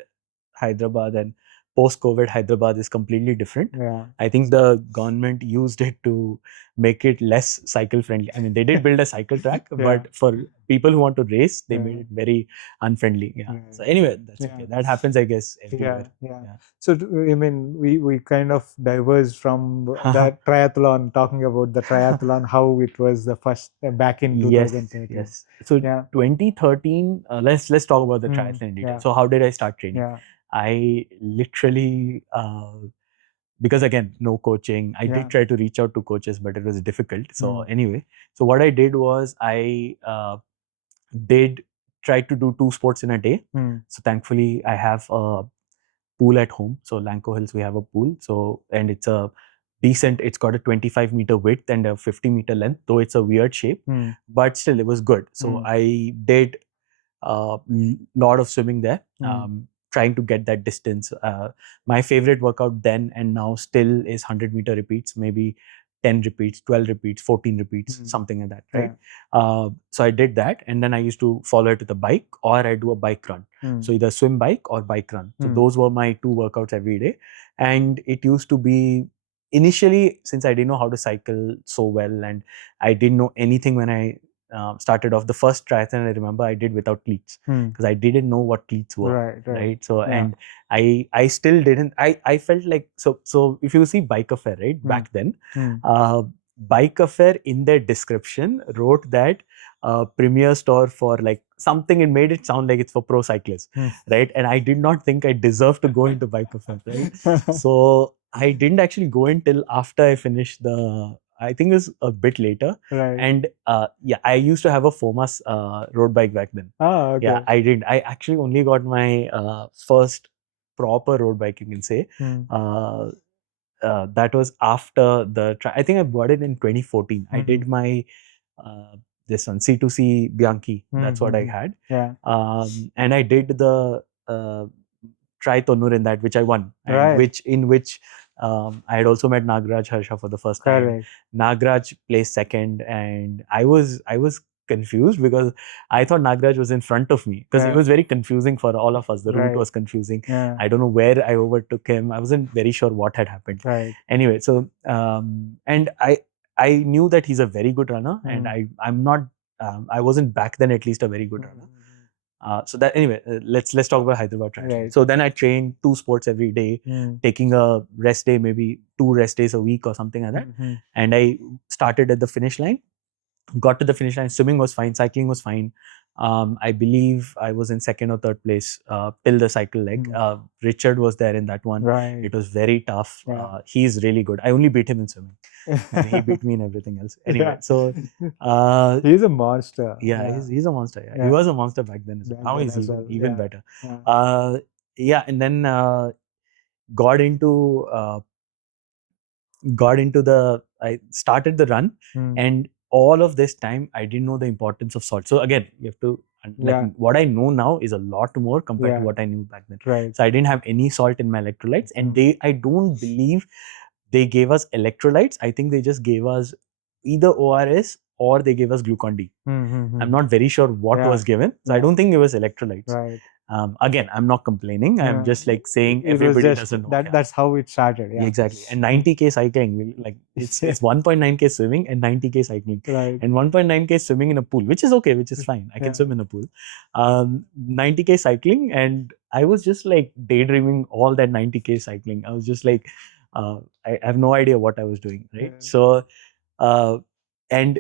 Hyderabad and post-COVID Hyderabad is completely different. Yeah. I think the government used it to make it less cycle friendly. I mean, they did build a cycle track, Yeah. but for people who want to race, they Yeah. made it very unfriendly. Yeah. Yeah. So anyway, that's Yeah. okay. That happens, I guess, everywhere. Yeah. Yeah. So I mean, we kind of diverged from the triathlon, talking about the triathlon, how it was the first back in 2013. Yes. So Yeah. 2013. Let's talk about the Mm, triathlon in detail. yeah. So how did I start training? Yeah. I literally. Because again, no coaching. I Yeah. did try to reach out to coaches, but it was difficult. So Mm. anyway, so what I did was I did try to do 2 sports in a day. Mm. So thankfully, I have a pool at home. So Lanco Hills, we have a pool. So and it's a decent. It's got a 25-meter width and a 50-meter length. Though it's a weird shape, Mm. but still it was good. So Mm. I did a lot of swimming there. Trying to get that distance. My favorite workout then and now still is 100-meter repeats, maybe 10 repeats, 12 repeats, 14 repeats, something like that, right? So I did that, and then I used to follow it with a bike, or I do a bike run. So either swim bike or bike run. So those were my 2 workouts every day. And it used to be, initially, since I didn't know how to cycle so well and I didn't know anything when I started off, the first triathlon I remember I did without cleats, because I didn't know what cleats were. Right. So and I still didn't. I felt like so if you see Bike Affair, right, back then, Bike Affair in their description wrote that premier store for like something. It made it sound like it's for pro cyclists, right? And I did not think I deserved to go into Bike Affair, right? So I didn't actually go in till after I finished the. I think it was a bit later. Right. And yeah, I used to have a FOMAS road bike back then. Oh, okay. Yeah, I did. I actually only got my first proper road bike, you can say. That was after the I think I bought it in 2014. I did my this one C2C Bianchi. That's what I had. Yeah. And I did the Tri Tonur in that, which I won, and Right. in which I had also met Nagraj Harsha for the first time. Correct. Nagraj placed second, and I was confused because I thought Nagraj was in front of me, because it was very confusing for all of us. The route was confusing. I don't know where I overtook him. I wasn't very sure what had happened. Right. Anyway, so and I knew that he's a very good runner, and I'm not. I wasn't back then, at least, a very good runner. So that anyway, let's talk about Hyderabad Triathlon. Right. So then I trained 2 sports every day, taking a rest day, maybe 2 rest days a week or something like that. And I started at the finish line, got to the finish line. Swimming was fine, cycling was fine. I believe I was in second or third place till the cycle leg. Richard was there in that one. Right. It was very tough. He's really good. I only beat him in swimming. And he beat me in everything else. Anyway, so he's a monster. Yeah, he's a monster. Yeah. He was a monster back then as well. Now he's even better. Yeah, and then got into the. I started the run, and all of this time I didn't know the importance of salt. So again, you have to what I know now is a lot more compared to what I knew back then. Right. So I didn't have any salt in my electrolytes, and I don't believe they gave us electrolytes. I think they just gave us either ORS or they gave us Glucon D. I'm not very sure what was given. So I don't think it was electrolytes. Right. Again, I'm not complaining. I'm just like saying everybody doesn't know. That's how it started. Yeah. Exactly. And 90K cycling, like it's 1.9K swimming and 90K cycling. Right. And 1.9K swimming in a pool, which is okay, which is fine. I can swim in a pool. 90K cycling, and I was just like daydreaming all that 90K cycling. I was just like, I have no idea what I was doing, right? So, and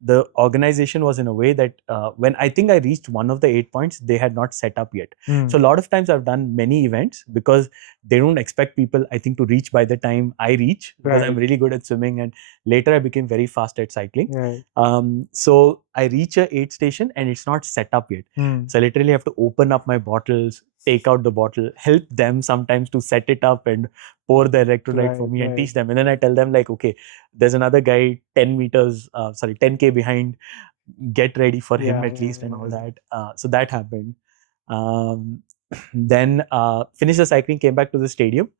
the organization was in a way that when I think I reached one of the 8 points, they had not set up yet. So a lot of times I've done many events because they don't expect people, I think, to reach by the time I reach, because I'm really good at swimming, and later I became very fast at cycling. So I reach a 8 station and it's not set up yet. So I literally have to open up my bottles, take out the bottle, help them sometimes to set it up and pour the electrolyte for me and teach them. And then I tell them like, okay, there's another guy 10K behind, get ready for him at least and all that. So that happened. Then finished the cycling, came back to the stadium.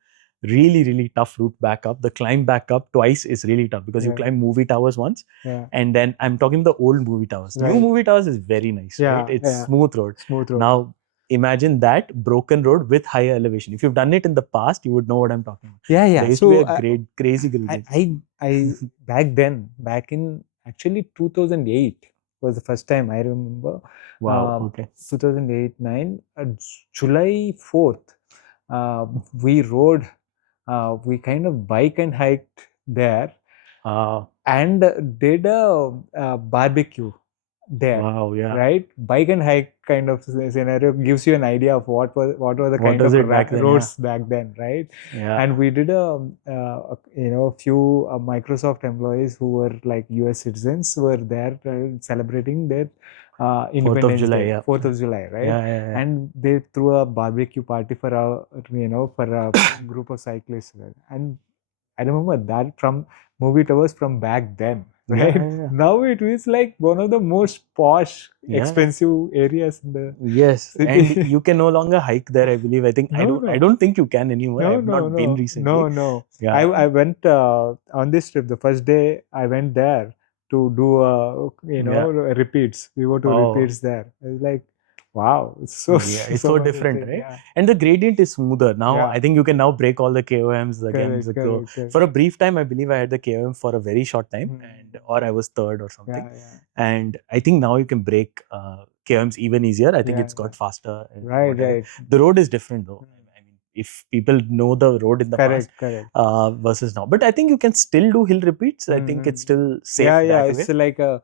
Really, really tough route back up. The climb back up twice is really tough because you climb movie towers once, and then I'm talking the old movie towers. New movie towers is very nice, right? It's smooth road. Smooth road. Now, imagine that broken road with higher elevation. If you've done it in the past, you would know what I'm talking about. Yeah, yeah. There used to be a great, crazy gradient. I back in actually 2008 was the first time I remember. Wow. Okay. 2008-9, July 4th, we rode, we kind of bike and hiked there, and did a barbecue there. Wow. Yeah. Right, bike and hike kind of scenario gives you an idea of what were the kind of roads back then, right? Yeah. And we did a few Microsoft employees who were like US citizens were there celebrating their Independence Day, 4th of July, right? Yeah. And they threw a barbecue party for a group of cyclists, and I remember that from movie towers from back then, right? Yeah. Now it is like one of the most posh, expensive areas in the city. And you can no longer hike there, I believe. I think I don't think you can anymore. I've not been recently. No. Yeah. I went on this trip. The first day I went there to do repeats. We were to repeats there. It was like, wow, it's so different, right? Yeah. And the gradient is smoother. Now, I think you can now break all the KOMs again. Correct. For a brief time, I believe I had the KOM for a very short time, or I was third or something. Yeah. And I think now you can break KOMs even easier. I think it's got faster. Right. The road is different though. I mean, if people know the road in the past versus now. But I think you can still do hill repeats. I think it's still safe. Yeah, it's like a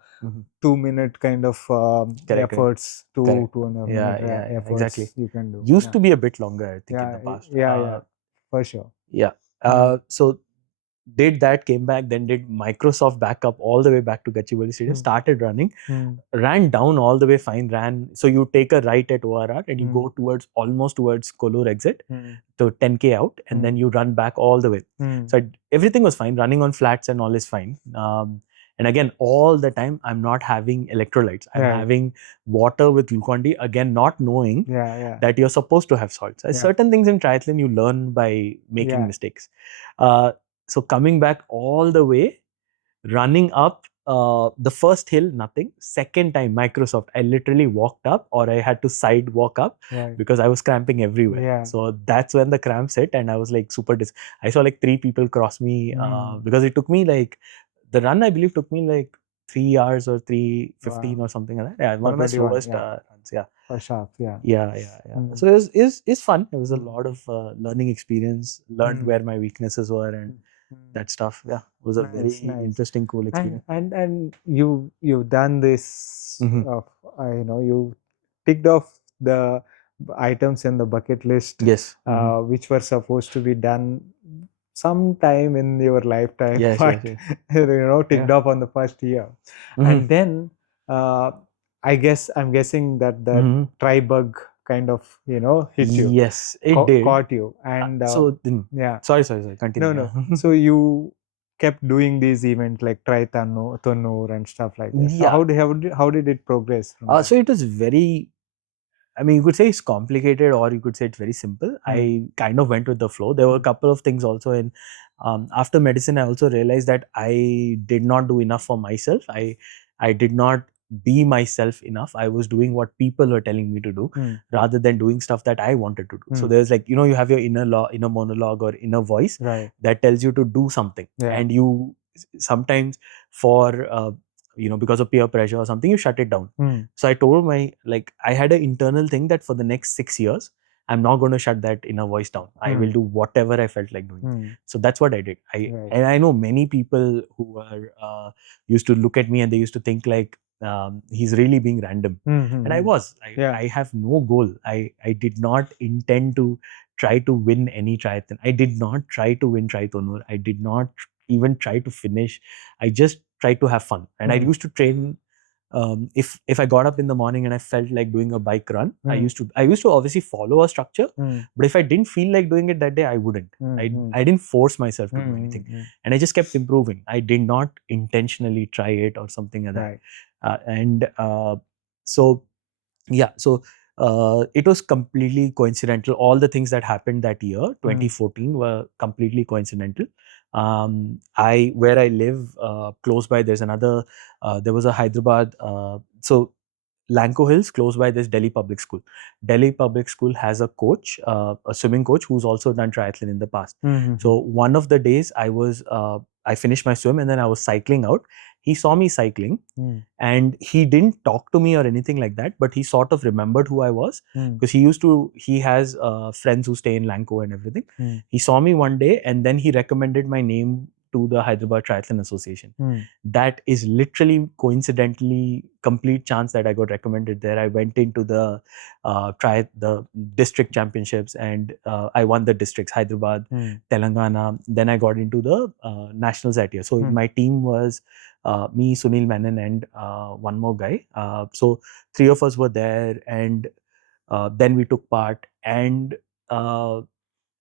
2-minute kind of efforts, 2.5 minute efforts. Exactly. You can do. Used to be a bit longer, I think, in the past. Yeah, for sure. Yeah. So did that, came back, then did Microsoft backup all the way back to Gachibowli Stadium, started running, ran down all the way fine, so you take a right at ORR and you go almost towards Kollur exit, to 10k out, and then you run back all the way. So everything was fine, running on flats and all is fine. And again, all the time, I'm not having electrolytes. I'm having water with Glucon-D, again, not knowing that you're supposed to have salts. Certain things in triathlon you learn by making mistakes. So coming back all the way, running up the first hill, nothing. Second time, Microsoft, I literally walked up, or I had to side walk up because I was cramping everywhere. So that's when the cramps hit, and I was like super I saw like 3 people cross me because it took me like, the run I believe took me like 3 hours or 3:15 or something like that. Yeah, one of my slowest runs. Yeah. For sharp, yeah. So it was fun. It was a lot of learning experience. Learned where my weaknesses were and that stuff. Yeah, it was a very interesting, cool experience. And you've done this. You ticked off the items in the bucket list. Yes. Which were supposed to be done sometime in your lifetime, but ticked off on the first year. And then I'm guessing that the tri bug kind of hit you. Yes, it did. Caught you. And sorry, continue. No. So you kept doing these events like Tri Tannur and stuff like that. Yeah. How did it progress? So it was very, I mean, you could say it's complicated, or you could say it's very simple. I kind of went with the flow. There were a couple of things also in, after medicine, I also realized that I did not do enough for myself. I did not be myself enough. I was doing what people were telling me to do rather than doing stuff that I wanted to do. So there's like, you have your inner monologue or inner voice that tells you to do something. And you sometimes for, because of peer pressure or something, you shut it down. So I told I had an internal thing that for the next 6 years, I'm not going to shut that inner voice down. I will do whatever I felt like doing. So that's what I did. And I know many people who are used to look at me and they used to think like, he's really being random. And I was. I have no goal. I did not intend to try to win any triathlon. I did not try to win Tri Tannur. I did not even try to finish. I just tried to have fun. And I used to train. If I got up in the morning and I felt like doing a bike run, I used to obviously follow a structure. But if I didn't feel like doing it that day, I wouldn't. I didn't force myself to do anything. And I just kept improving. I did not intentionally try it or something like that. So it was completely coincidental. All the things that happened that year, 2014, were completely coincidental. Where I live, close by, there's another, there was a Hyderabad, so Lanco Hills, close by this Delhi Public School. Delhi Public School has a coach, a swimming coach who's also done triathlon in the past. So one of the days I finished my swim and then I was cycling out. He saw me cycling and he didn't talk to me or anything like that, but he sort of remembered who I was because he has friends who stay in Lanco and everything. He saw me one day and then he recommended my name to the Hyderabad Triathlon Association. That is literally coincidentally complete chance that I got recommended there. I went into the the district championships and I won the districts, Hyderabad, Telangana. Then I got into the nationals that year. So my team was me, Sunil Menon, and one more guy. So three of us were there, and then we took part. And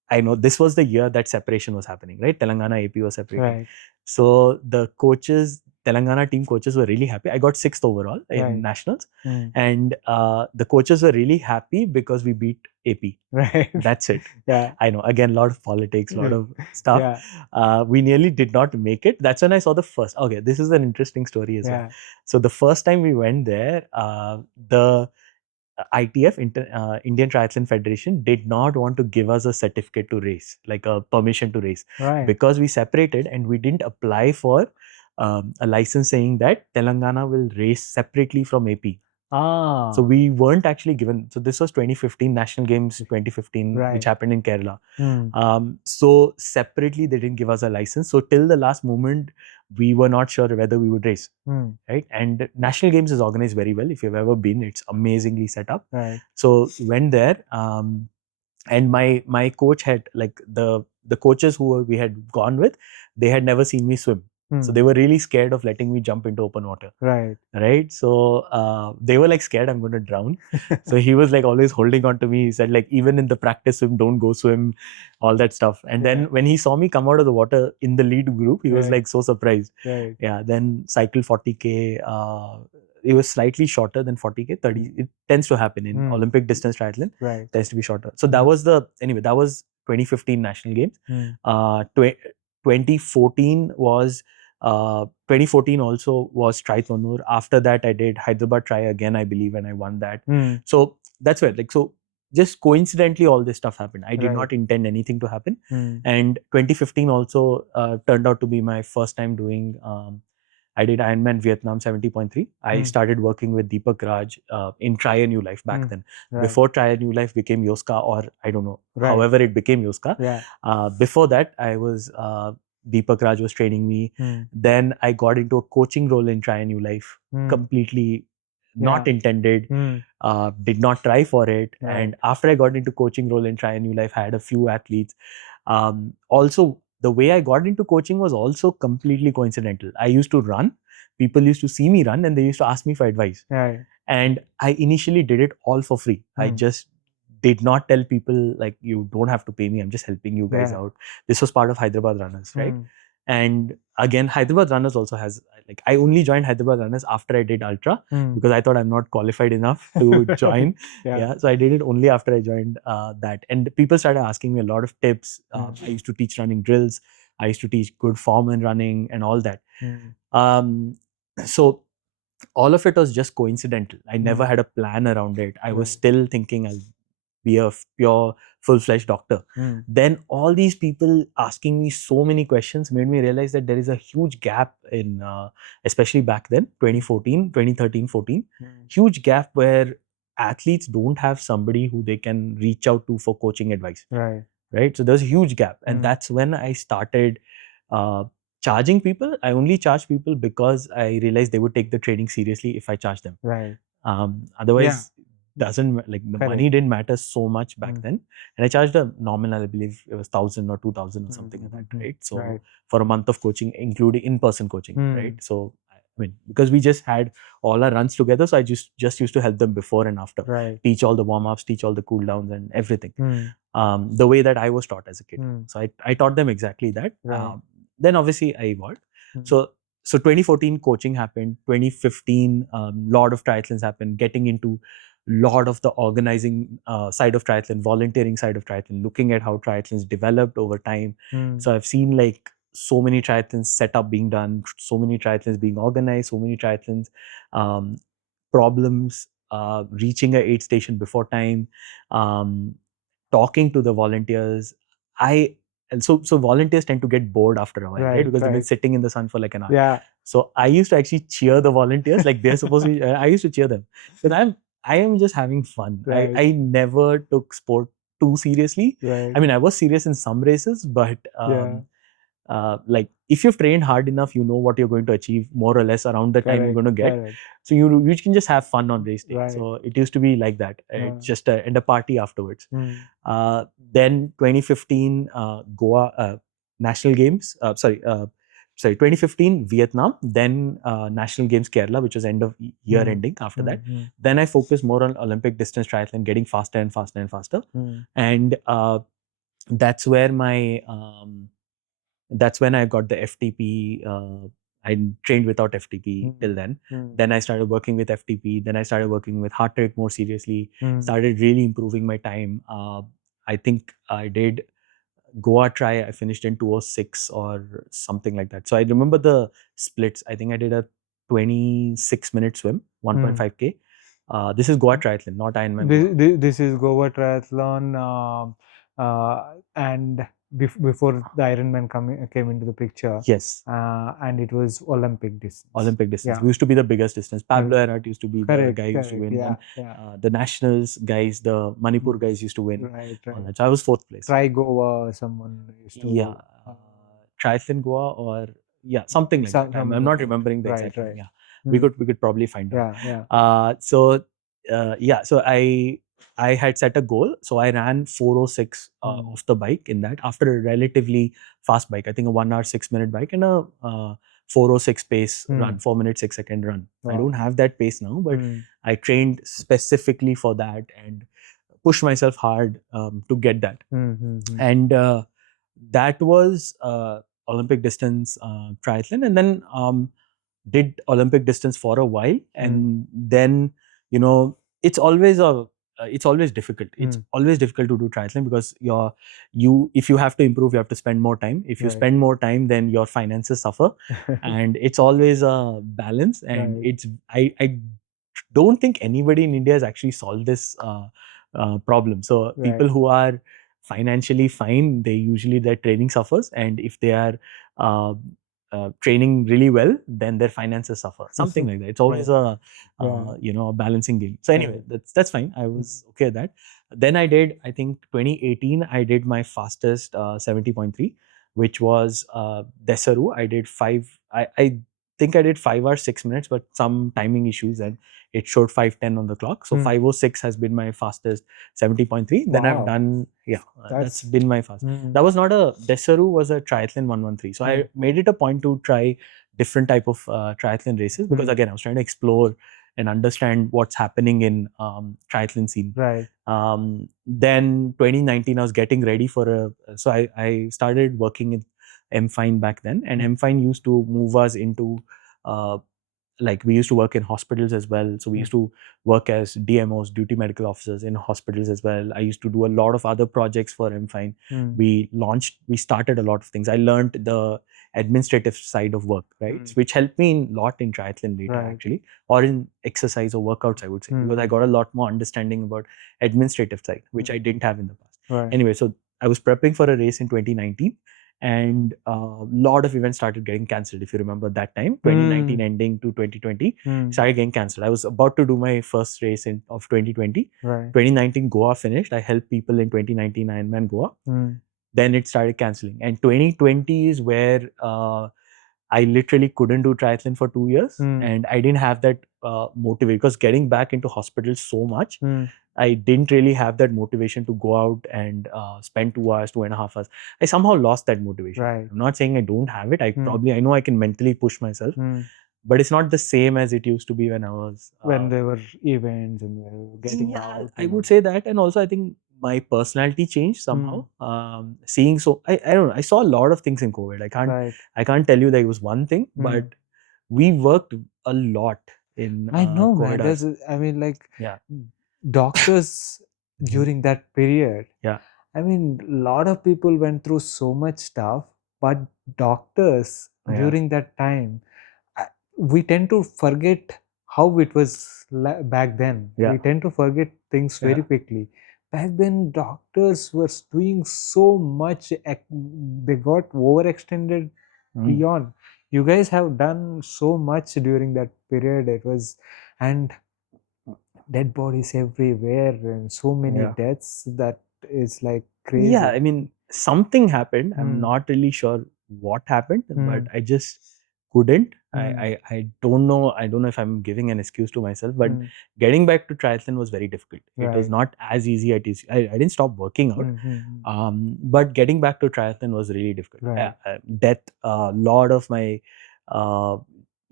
I know this was the year that separation was happening, right? Telangana AP was separating. Right. So the coaches, Telangana team coaches were really happy. I got 6th overall in nationals. And the coaches were really happy because we beat AP. Right. That's it. Yeah. I know, again, a lot of politics, a lot of stuff. We nearly did not make it. That's when I saw the first. Okay, this is an interesting story as well. So the first time we went there, the ITF, Indian Triathlon Federation, did not want to give us a certificate to race, like a permission to race, because we separated and we didn't apply for a license saying that Telangana will race separately from AP. So we weren't actually given. So this was 2015 National Games 2015, which happened in Kerala. So separately they didn't give us a license. So till the last moment, we were not sure whether we would race. Right. And National Games is organized very well. If you've ever been, it's amazingly set up. So went there. And my coach had, like, the coaches who we had gone with, they had never seen me swim. So they were really scared of letting me jump into open water. Right. So they were like scared I'm going to drown. So he was like always holding on to me. He said, like, even in the practice swim, don't go swim, all that stuff. And then when he saw me come out of the water in the lead group, he was like so surprised. Yeah. Then cycle 40K. It was slightly shorter than 40K, 30. It tends to happen in Olympic distance triathlon. Tends to be shorter. So that was that was 2015 National Games. 2014 was 2014 also was Triathlon. After that, I did Hyderabad Tri again, I believe, and I won that. So that's where, like, so just coincidentally all this stuff happened. I did not intend anything to happen. And 2015 also turned out to be my first time doing. I did Ironman Vietnam 70.3. I started working with Deepak Raj in Try a New Life back then. Before Try a New Life became Yoska, or I don't know, however it became Yoska. Before that, I was Deepak Raj was training me. Then I got into a coaching role in Try a New Life, completely not intended, did not try for it. And after I got into coaching role in Try a New Life, I had a few athletes. Also, the way I got into coaching was also completely coincidental. I used to run. People used to see me run and they used to ask me for advice. And I initially did it all for free. I just did not tell people, like, you don't have to pay me. I'm just helping you guys out. This was part of Hyderabad Runners, right? And again, Hyderabad Runners also has, like, I only joined Hyderabad Runners after I did Ultra because I thought I'm not qualified enough to join. So I did it only after I joined that. And people started asking me a lot of tips. I used to teach running drills. I used to teach good form in running and all that. So all of it was just coincidental. I never had a plan around it. I was still thinking I'll be a pure full-fledged doctor. Then all these people asking me so many questions made me realize that there is a huge gap in, especially back then, 2013, 14, huge gap where athletes don't have somebody who they can reach out to for coaching advice. Right. So there's a huge gap. And that's when I started charging people. I only charge people because I realized they would take the training seriously if I charge them. Otherwise, doesn't, like, the money didn't matter so much back then. And I charged a nominal, I believe it was 1,000 or 2,000 or something like that, right? So for a month of coaching, including in-person coaching, right? So I mean, because we just had all our runs together, so I just used to help them before and after, teach all the warm-ups, teach all the cool downs and everything, the way that I was taught as a kid. So I taught them exactly that. Then obviously I evolved. So 2014 coaching happened. 2015 lot of triathlons happened. Getting into lot of the organizing side of triathlon, volunteering side of triathlon, looking at how triathlons developed over time. So I've seen, like, so many triathlons set up being done, so many triathlons being organized, so many triathlons problems reaching a aid station before time, talking to the volunteers. So volunteers tend to get bored after a while, right? Because they've been sitting in the sun for like an hour. Yeah. So I used to actually cheer the volunteers, like they're supposed to be. I used to cheer them because I am just having fun. Right. I never took sport too seriously. Right. I mean, I was serious in some races, but like if you've trained hard enough, you know what you're going to achieve more or less around the time you're going to get. So you can just have fun on race day. Right. So it used to be like that. It's just and a party afterwards. Then 2015 Goa National Games. 2015 Vietnam. Then National Games Kerala, which was end of year ending. After that, then I focused more on Olympic distance triathlon, getting faster and faster and faster. And that's where my that's when I got the FTP. I trained without FTP till then. Then I started working with FTP. Then I started working with heart rate more seriously. Started really improving my time. I think I did Goa Tri. I finished in 206 or something like that. So I remember the splits. I think I did a 26-minute swim, 1.5K. This is Goa Triathlon, not Ironman. This is Goa Triathlon, and before the Ironman came into the picture. Yes. And it was Olympic distance. Olympic distance. We used to be the biggest distance. Pablo Herat used to be the guy who used to win. The Nationals guys, the Manipur guys used to win. Right. So I was 4th place. Try Goa, someone used to. Yeah. Triathlon Goa or something like that. I'm not remembering the exact name. Yeah. We could probably find out. So I had set a goal. So I ran 406 off the bike in that after a relatively fast bike. I think a 1 hour 6 minute bike and a 406 pace run, 4 minutes 6 second run. Wow. I don't have that pace now, but I trained specifically for that and pushed myself hard to get that. And that was Olympic distance triathlon, and then did Olympic distance for a while, and then it's always difficult. It's always difficult to do triathlon because if you have to improve, you have to spend more time. If you spend more time, then your finances suffer, and it's always a balance. And I don't think anybody in India has actually solved this problem. So people who are financially fine, their training suffers, and if they are training really well, then their finances suffer. Something like that. It's always a balancing game. So anyway, that's fine. I was okay at that. Then I did, I think 2018, I did my fastest 70.3, which was Desaru. I did I think I did 5 hours 6 minutes, but some timing issues and it showed 5:10 on the clock. So 5:06 has been my fastest 70.3. Then I've done, that's been my fastest. That was not Desaru was a triathlon 113. So I made it a point to try different type of triathlon races because again, I was trying to explore and understand what's happening in triathlon scene. Right. Then 2019, I was getting ready so I started working in MFine back then, and MFine used to move us into we used to work in hospitals as well. So we used to work as DMOs, duty medical officers in hospitals as well. I used to do a lot of other projects for MFine. We started a lot of things. I learned the administrative side of work, right? Which helped me a lot in triathlon later actually, or in exercise or workouts, I would say, because I got a lot more understanding about administrative side, which I didn't have in the past. Anyway, so I was prepping for a race in 2019. And a lot of events started getting cancelled. If you remember that time, 2019 ending to 2020, started getting cancelled. I was about to do my first race of 2020. 2019 Goa finished. I helped people in 2019 Ironman Goa. Then it started cancelling. And 2020 is where I literally couldn't do triathlon for 2 years. And I didn't have that motivation because getting back into hospitals so much, I didn't really have that motivation to go out and spend 2 hours, 2.5 hours. I somehow lost that motivation. I'm not saying I don't have it. I know I can mentally push myself, but it's not the same as it used to be when I was... when there were events and they were getting out. I would say that. And also I think my personality changed somehow. Seeing I don't know, I saw a lot of things in COVID. I can't tell you that it was one thing, but we worked a lot in I know, COVID. Man. Doctors during that period. I mean, a lot of people went through so much stuff, but doctors during that time, we tend to forget how it was back then. Yeah. We tend to forget things very Yeah. quickly. Back then, doctors were doing so much. They got overextended beyond. You guys have done so much during that period. It was, and dead bodies everywhere and so many Yeah. deaths that is like crazy. Yeah, I mean, something happened. I'm Mm. not really sure what happened, but Mm. I just couldn't. Mm. I don't know. I don't know if I'm giving an excuse to myself, but Mm. getting back to triathlon was very difficult. It was Right. not as easy as it is. I didn't stop working out, but getting back to triathlon was really difficult. Right. Death. A lot of my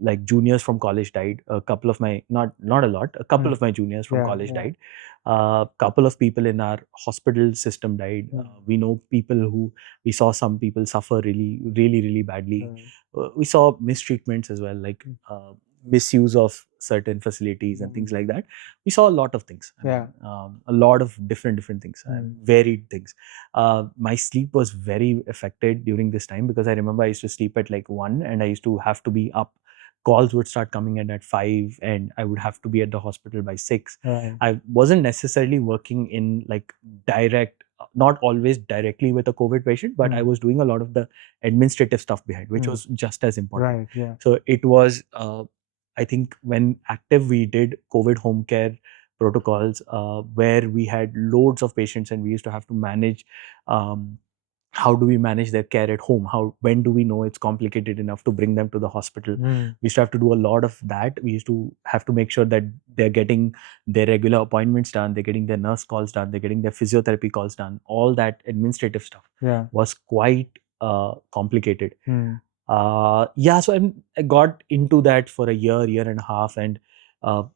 like juniors from college died. A couple of my not a lot. A couple of my juniors from Yeah, college yeah. died. Couple of people in our hospital system died. We know people who we saw some people suffer really badly. We saw mistreatments as well, like misuse of certain facilities and things like that. We saw a lot of things. Yeah. A lot of different things, varied things. My sleep was very affected during this time because I remember I used to sleep at like 1 and I used to have to be up. Calls would start coming in at 5 and I would have to be at the hospital by 6. Right. I wasn't necessarily working in like direct, not always directly with a COVID patient, but I was doing a lot of the administrative stuff behind, which was just as important. Right. Yeah. So it was, I think when active, we did COVID home care protocols where we had loads of patients and we used to have to manage how do we manage their care at home? When do we know it's complicated enough to bring them to the hospital? We used to have to do a lot of that. We used to have to make sure that they're getting their regular appointments done, they're getting their nurse calls done, they're getting their physiotherapy calls done. All that administrative stuff was quite complicated. So I got into that for a year and a half, and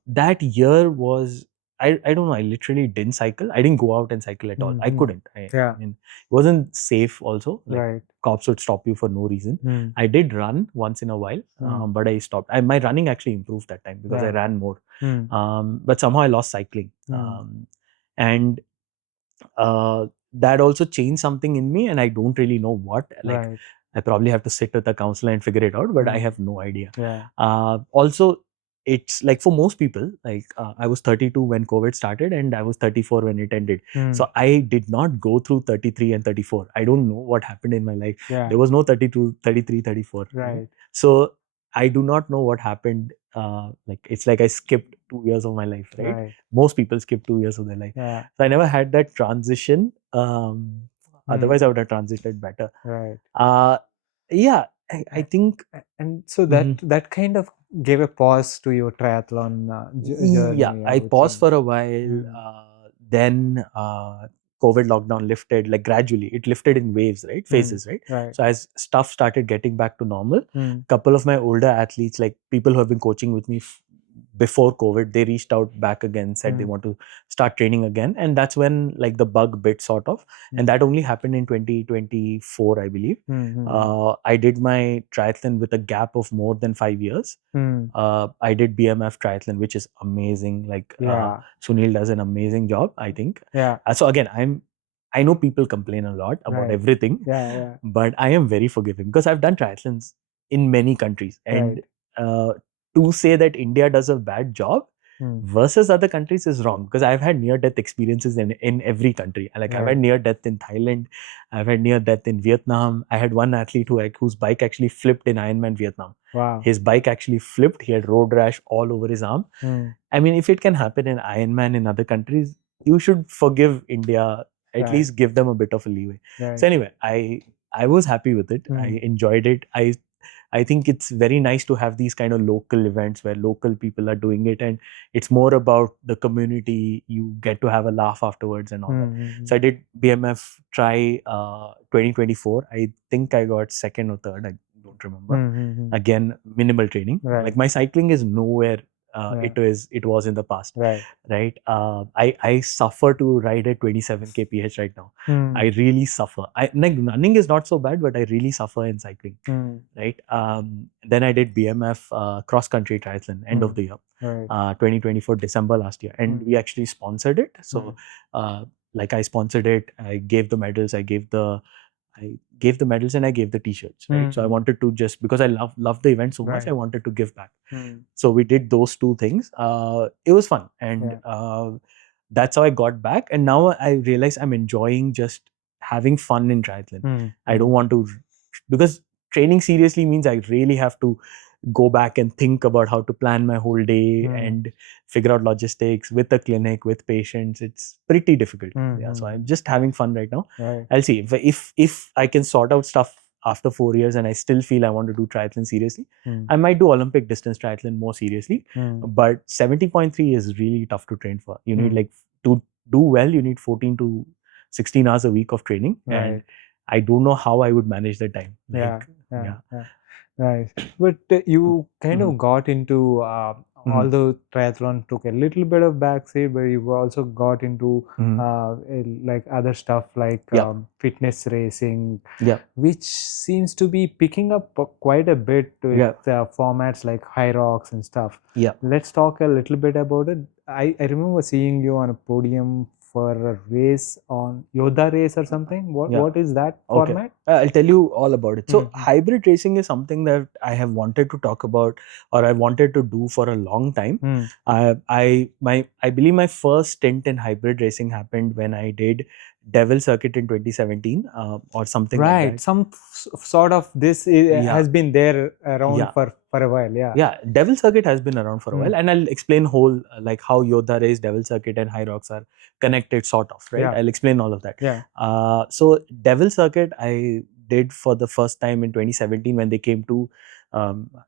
that year was I don't know. I literally didn't cycle. I didn't go out and cycle at all. I couldn't. I mean, it wasn't safe. Also, like cops would stop you for no reason. I did run once in a while, but I stopped. My running actually improved that time because I ran more. But somehow I lost cycling, and that also changed something in me, and I don't really know what. Like I probably have to sit with a counselor and figure it out, but I have no idea. Also, it's like for most people, like I was 32 when COVID started and I was 34 when it ended. So I did not go through 33 and 34. I don't know what happened in my life. There was no 32, 33, 34. Right. So I do not know what happened. Like it's like I skipped 2 years of my life, right? Most people skip 2 years of their life. So I never had that transition. Otherwise, I would have transited better. I think, and so that kind of gave a pause to your triathlon journey. Yeah, I paused for a while. Then COVID lockdown lifted, like gradually. It lifted in waves, right? Phases, right? So as stuff started getting back to normal, couple of my older athletes, like people who have been coaching with me before COVID, they reached out back again, said they want to start training again. And that's when like the bug bit sort of. And that only happened in 2024, I believe. I did my triathlon with a gap of more than 5 years. I did BMF Triathlon, which is amazing. Like Sunil does an amazing job, I think. So again, I know people complain a lot about everything, but I am very forgiving because I've done triathlons in many countries. And to say that India does a bad job versus other countries is wrong, because I've had near-death experiences in every country. Like I've had near-death in Thailand, I've had near-death in Vietnam. I had one athlete whose bike actually flipped in Ironman Vietnam. Wow. His bike actually flipped. He had road rash all over his arm. I mean, if it can happen in Ironman in other countries, you should forgive India. At least give them a bit of a leeway. So anyway, I was happy with it. I enjoyed it. I think it's very nice to have these kind of local events where local people are doing it, and it's more about the community. You get to have a laugh afterwards and all that. So I did BMF Tri 2024. I think I got second or third. I don't remember. Again, minimal training. Like my cycling is nowhere it was in the past. Right. I suffer to ride at 27 kph right now. I really suffer. Like running is not so bad, but I really suffer in cycling. Right. Then I did BMF cross country triathlon end of the year, 2024 December last year, and we actually sponsored it. So like I sponsored it. I gave the medals. I gave the I gave the medals and I gave the t-shirts, right? So I wanted to just, because I love the event so much, Right. I wanted to give back. So we did those two things. It was fun, and that's how I got back. And now I realize I'm enjoying just having fun in triathlon. I don't want to, because training seriously means I really have to go back and think about how to plan my whole day and figure out logistics with the clinic, with patients. It's pretty difficult. Yeah, so I'm just having fun right now. Right. I'll see if I can sort out stuff after 4 years and I still feel I want to do triathlon seriously. I might do Olympic distance triathlon more seriously. But 70.3 is really tough to train for. You need like, to do well, you need 14 to 16 hours a week of training. And I don't know how I would manage the time. Like, Right. But you kind of got into, although triathlon took a little bit of backseat, but you also got into like other stuff like fitness racing, which seems to be picking up quite a bit with formats like Hyrox and stuff. Let's talk a little bit about it. I remember seeing you on a podium for a race on Yodha race or something. What is that format? I'll tell you all about it. So hybrid racing is something that I have wanted to talk about, or I wanted to do for a long time. I believe my first stint in hybrid racing happened when I did Devil Circuit in 2017 or something like that. Some sort of this has been there around for a while. Yeah, Devil Circuit has been around for a while, and I'll explain whole like how Yodha race, Devil Circuit, and Hyrox are connected, sort of, right? I'll explain all of that. So Devil Circuit I did for the first time in 2017 when they came to,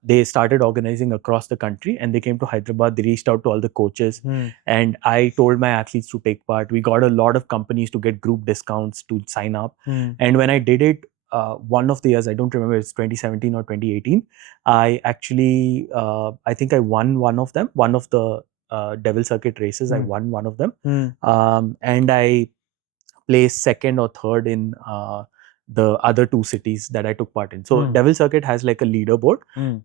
they started organizing across the country, and they came to Hyderabad. They reached out to all the coaches, and I told my athletes to take part. We got a lot of companies to get group discounts to sign up, and when I did it, one of the years, I don't remember, it's 2017 or 2018, I actually, I think I won one of them, one of the Devil Circuit races. I won one of them, and I placed second or third in the other two cities that I took part in. So Devil Circuit has like a leaderboard.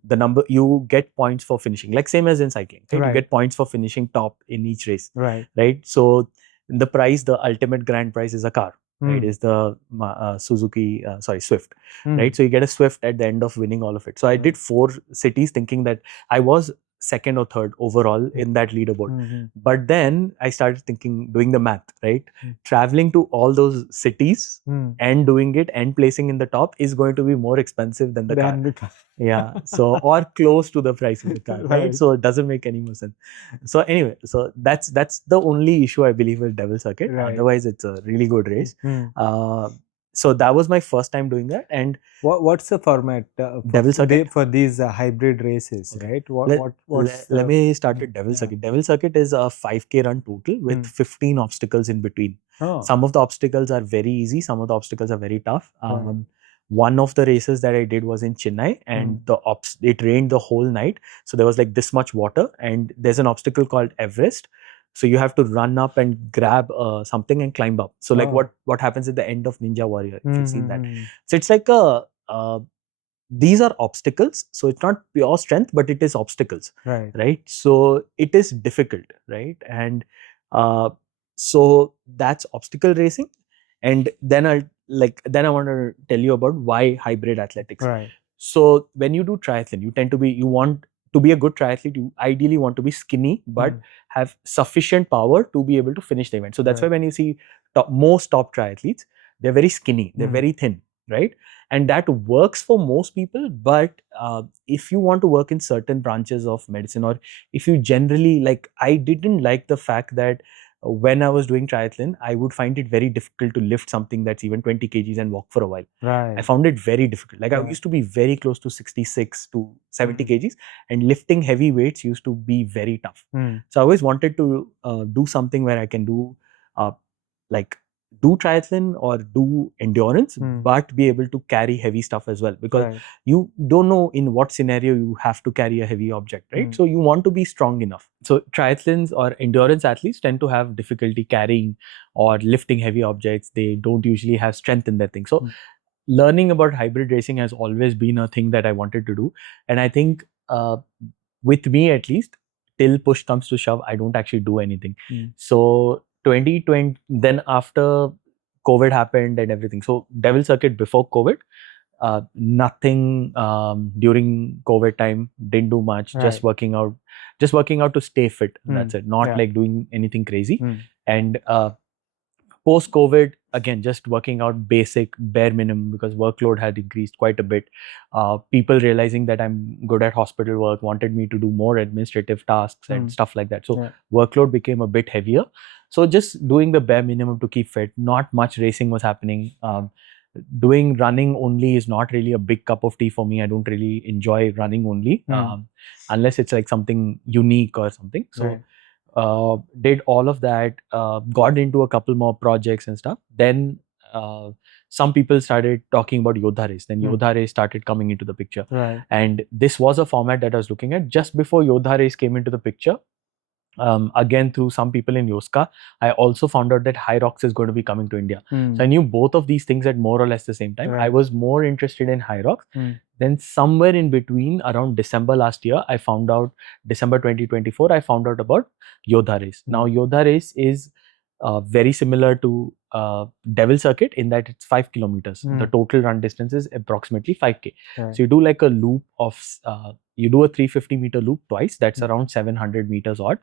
The number, you get points for finishing, like same as in cycling, right? You get points for finishing top in each race, right? So the prize, the ultimate grand prize, is a car. Right, is the Suzuki, Swift, right? So you get a Swift at the end of winning all of it. So I did 4 cities thinking that I was second or third overall in that leaderboard. But then I started doing the math, right? Traveling to all those cities and doing it and placing in the top is going to be more expensive than the car. Yeah, so or close to the price of the car, right? So it doesn't make any more sense. So anyway, so that's the only issue I believe with Devil Circuit. Otherwise, it's a really good race. So that was my first time doing that. And what's the format Devil Circuit for these hybrid races, right? Let me start with Devil Circuit. Devil Circuit is a 5K run total with 15 obstacles in between. Some of the obstacles are very easy, some of the obstacles are very tough. One of the races that I did was in Chennai, and it rained the whole night. So there was like this much water, and there's an obstacle called Everest. So you have to run up and grab something and climb up. So like what happens at the end of Ninja Warrior, if you've seen that. So it's like these are obstacles. So it's not pure strength, but it is obstacles, right? So it is difficult, right? And so that's obstacle racing. And then I want to tell you about why hybrid athletics. So when you do triathlon, you want to be a good triathlete, you ideally want to be skinny, but have sufficient power to be able to finish the event. So that's why when you see most top triathletes, they're very skinny, they're very thin, right? And that works for most people. But if you want to work in certain branches of medicine, or if you generally like, I didn't like the fact that when I was doing triathlon, I would find it very difficult to lift something that's even 20 kgs and walk for a while. I found it very difficult. Like I used to be very close to 66 to 70 kgs, and lifting heavy weights used to be very tough. So I always wanted to do something where I can do do triathlon or do endurance, but be able to carry heavy stuff as well, because you don't know in what scenario you have to carry a heavy object, right? So you want to be strong enough. So triathlons or endurance athletes tend to have difficulty carrying or lifting heavy objects. They don't usually have strength in that thing. So learning about hybrid racing has always been a thing that I wanted to do. And I think with me, at least, till push comes to shove, I don't actually do anything. So 2020, then after COVID happened and everything. So Devil Circuit before COVID, nothing during COVID time, didn't do much, just working out to stay fit. That's it. Not like doing anything crazy. And post COVID, again, just working out basic, bare minimum, because workload had increased quite a bit. People realizing that I'm good at hospital work wanted me to do more administrative tasks and stuff like that. So workload became a bit heavier. So just doing the bare minimum to keep fit. Not much racing was happening. Doing running only is not really a big cup of tea for me. I don't really enjoy running only, unless it's like something unique or something. So did all of that, got into a couple more projects and stuff. Then some people started talking about Yodha race. Then Yodha race started coming into the picture. And this was a format that I was looking at. Just before Yodha race came into the picture, again through some people in Yoska, I also found out that Hyrox is going to be coming to India. So I knew both of these things at more or less the same time. I was more interested in Hyrox. Then somewhere in between, around December last year, I found out, December 2024, I found out about Yodha race. Now Yodha race is very similar to Devil Circuit in that it's 5 kilometers. The total run distance is approximately 5K. So you do like a loop of, you do a 350 meter loop twice, that's around 700 meters odd.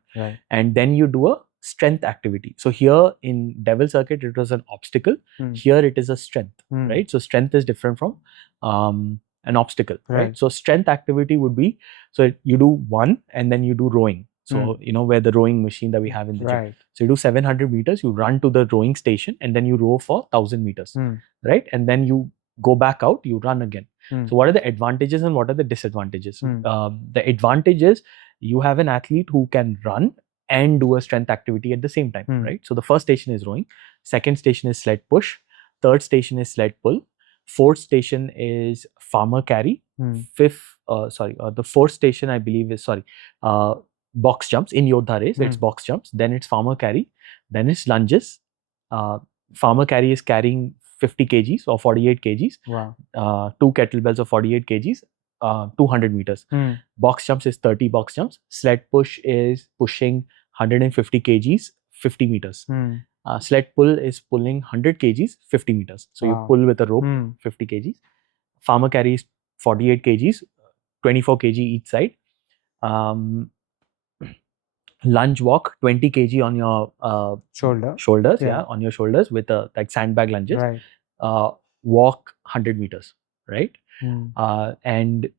And then you do a strength activity. So here in Devil Circuit, it was an obstacle. Here it is a strength, right? So strength is different from an obstacle, right? So strength activity would be, so you do one and then you do rowing. So, you know, where the rowing machine that we have in the gym. So you do 700 meters, you run to the rowing station and then you row for 1000 meters, right? And then you go back out, you run again. So what are the advantages and what are the disadvantages? The advantage is you have an athlete who can run and do a strength activity at the same time, right? So the first station is rowing, second station is sled push, third station is sled pull, fourth station is farmer carry, the fourth station I believe is, box jumps. In Yodha race, it's box jumps, then it's farmer carry, then it's lunges. Farmer carry is carrying 50 kgs or 48 kgs, two kettlebells of 48 kgs, 200 meters. Box jumps is 30 box jumps. Sled push is pushing 150 kgs, 50 meters. Sled pull is pulling 100 kgs, 50 meters. So you pull with a rope, 50 kgs. Farmer carry is 48 kgs, 24 kg each side. Lunge walk, 20 kg on your shoulders, on your shoulders with like sandbag lunges. Walk 100 meters, right? And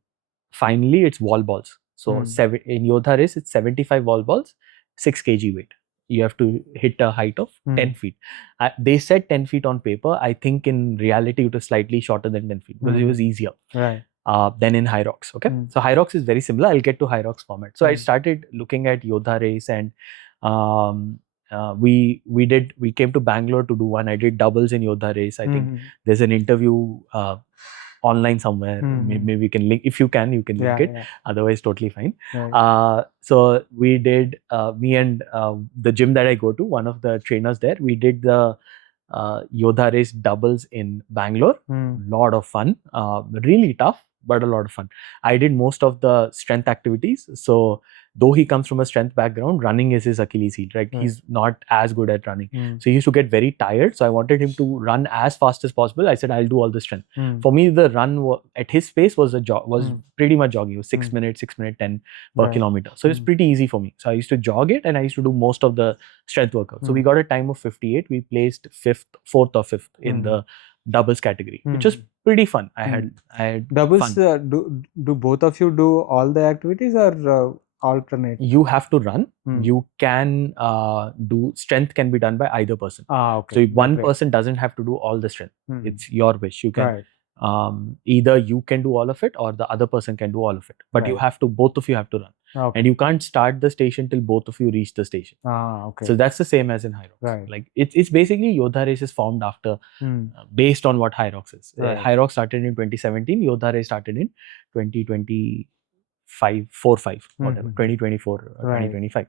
finally, it's wall balls. So in Yodha race, it's 75 wall balls, 6 kg weight. You have to hit a height of 10 feet. They said 10 feet on paper. I think in reality, it was slightly shorter than 10 feet because it was easier. Than in Hyrox. Okay, so Hyrox is very similar. I'll get to Hyrox format. So I started looking at Yodha race, and we came to Bangalore to do one. I did doubles in Yodha race. I think there's an interview online somewhere. Maybe you can link, if you can link it. Otherwise, totally fine. So we did, me and the gym that I go to, one of the trainers there, we did the Yodha race doubles in Bangalore. Lot of fun, really tough, but a lot of fun. I did most of the strength activities. So though he comes from a strength background, running is his Achilles heel, right? He's not as good at running. So he used to get very tired. So I wanted him to run as fast as possible. I said, I'll do all the strength. For me, the run at his pace was pretty much jogging. It was 6 minutes, 10 per kilometer. So it's pretty easy for me. So I used to jog it and I used to do most of the strength workout. So we got a time of 58. We placed fourth or fifth in the doubles category, which was pretty fun. I had doubles. fun. Do both of you do all the activities or alternate? You have to run. You can do strength, can be done by either person. Okay. So if one person doesn't have to do all the strength. It's your wish. You can either you can do all of it or the other person can do all of it. But you have to, both of you have to run. And you can't start the station till both of you reach the station. So that's the same as in Hyrox. Like it's basically Yodha race is formed after, based on what Hyrox is. Hyrox started in 2017. Yodha race started in 2025, 2024, 2025.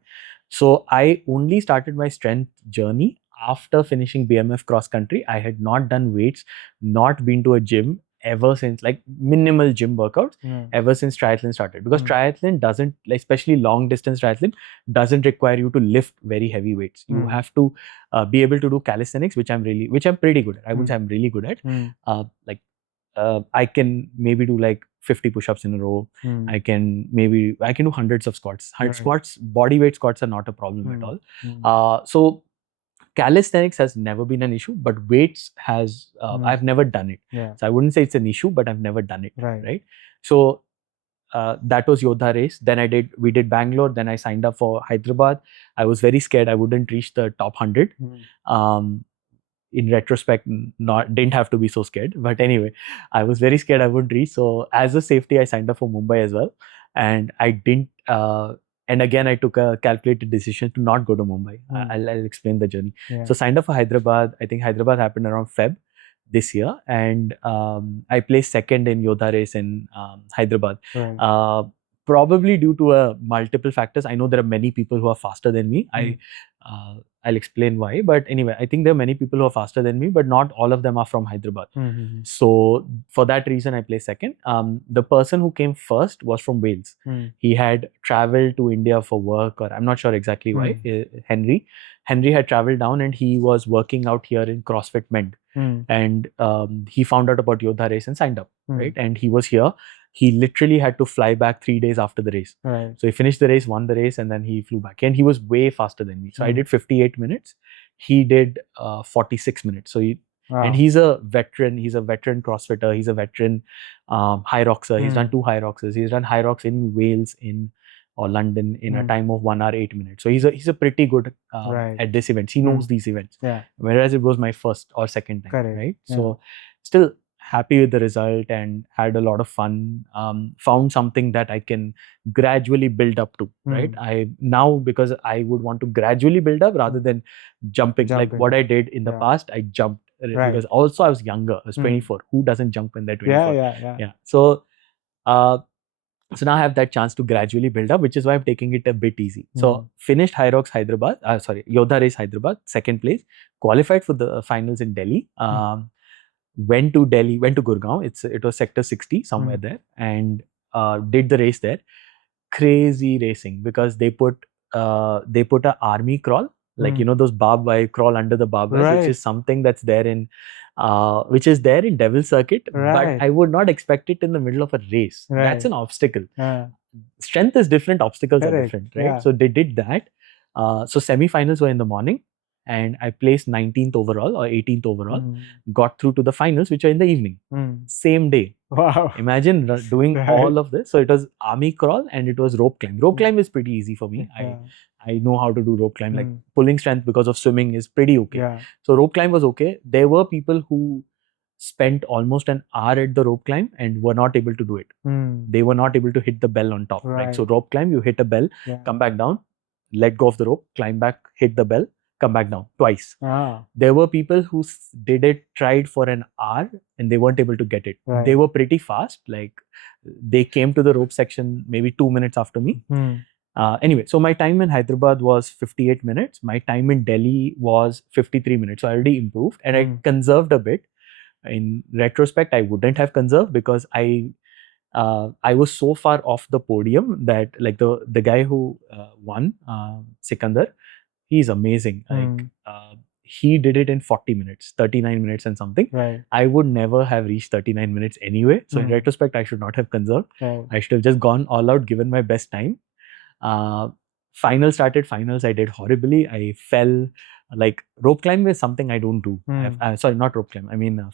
So I only started my strength journey after finishing BMF cross country. I had not done weights, not been to a gym, ever since, like minimal gym workouts ever since triathlon started, because triathlon doesn't, like, especially long distance triathlon doesn't require you to lift very heavy weights. You have to be able to do calisthenics, which I'm pretty good at. I would say I'm really good at. I can maybe do like 50 push-ups in a row. I can do hundreds of squats. Squats, body weight squats are not a problem at all. So calisthenics has never been an issue, but weights has, I've never done it. So I wouldn't say it's an issue, but I've never done it. Right. So that was Yodha race. Then we did Bangalore. Then I signed up for Hyderabad. I was very scared I wouldn't reach the top 100. In retrospect, didn't have to be so scared. But anyway, I was very scared I wouldn't reach. So as a safety, I signed up for Mumbai as well. And I didn't, and again, I took a calculated decision to not go to Mumbai. I'll explain the journey. So signed up for Hyderabad. I think Hyderabad happened around Feb this year. And I placed second in Yodha race in Hyderabad. Probably due to multiple factors. I know there are many people who are faster than me. I'll explain why. But anyway, I think there are many people who are faster than me, but not all of them are from Hyderabad. So for that reason, I placed second. The person who came first was from Wales. He had traveled to India for work, or I'm not sure exactly why. Henry had traveled down and he was working out here in CrossFit Mend. And he found out about Yodha race and signed up. Right. And he was here. He literally had to fly back 3 days after the race. So he finished the race, won the race, and then he flew back. And he was way faster than me. So I did 58 minutes. He did 46 minutes. So and he's a veteran. He's a veteran CrossFitter. He's a veteran Hyroxer. He's done 2 Hyroxes. He's done Hyrox in Wales or London in a time of 1 hour 8 minutes. So he's a pretty good at this event. He knows these events. Whereas it was my first or second time. Right. So still happy with the result and had a lot of fun. Found something that I can gradually build up to. Right. Because I would want to gradually build up rather than jumping. Like what I did in the past, I jumped. Because also I was younger. I was 24. Who doesn't jump when they're 24? So now I have that chance to gradually build up, which is why I'm taking it a bit easy. So finished Yodha race Hyderabad, second place. Qualified for the finals in Delhi. Went to Gurgaon. It was sector 60, somewhere there, and did the race there. Crazy racing, because they put a army crawl, like those barbed wire, crawl under the barbed wire, which is something that's there in Devil Circuit, but I would not expect it in the middle of a race. That's an obstacle. Strength is different, obstacles are different, right? So they did that. So semi-finals were in the morning. And I placed 19th overall or 18th overall, got through to the finals, which are in the evening, same day. Wow. Imagine doing all of this. So it was army crawl and it was rope climb. Rope climb is pretty easy for me. I know how to do rope climb, like pulling strength because of swimming is pretty okay. So rope climb was okay. There were people who spent almost an hour at the rope climb and were not able to do it. They were not able to hit the bell on top. Right? So rope climb, you hit a bell, come back down, let go of the rope, climb back, hit the bell, come back down twice. There were people who tried for an hour and they weren't able to get it. They were pretty fast. Like they came to the rope section maybe 2 minutes after me. Anyway, so my time in Hyderabad was 58 minutes. My time in Delhi was 53 minutes. So I already improved and I conserved a bit. In retrospect, I wouldn't have conserved because I was so far off the podium that like the guy who won, Sikandar, he's amazing. Like he did it in 40 minutes, 39 minutes and something. I would never have reached 39 minutes anyway. So in retrospect, I should not have conserved. I should have just gone all out, given my best time. Finals, I did horribly. I fell. Like rope climb is something I don't do. Sorry, not rope climb. I mean,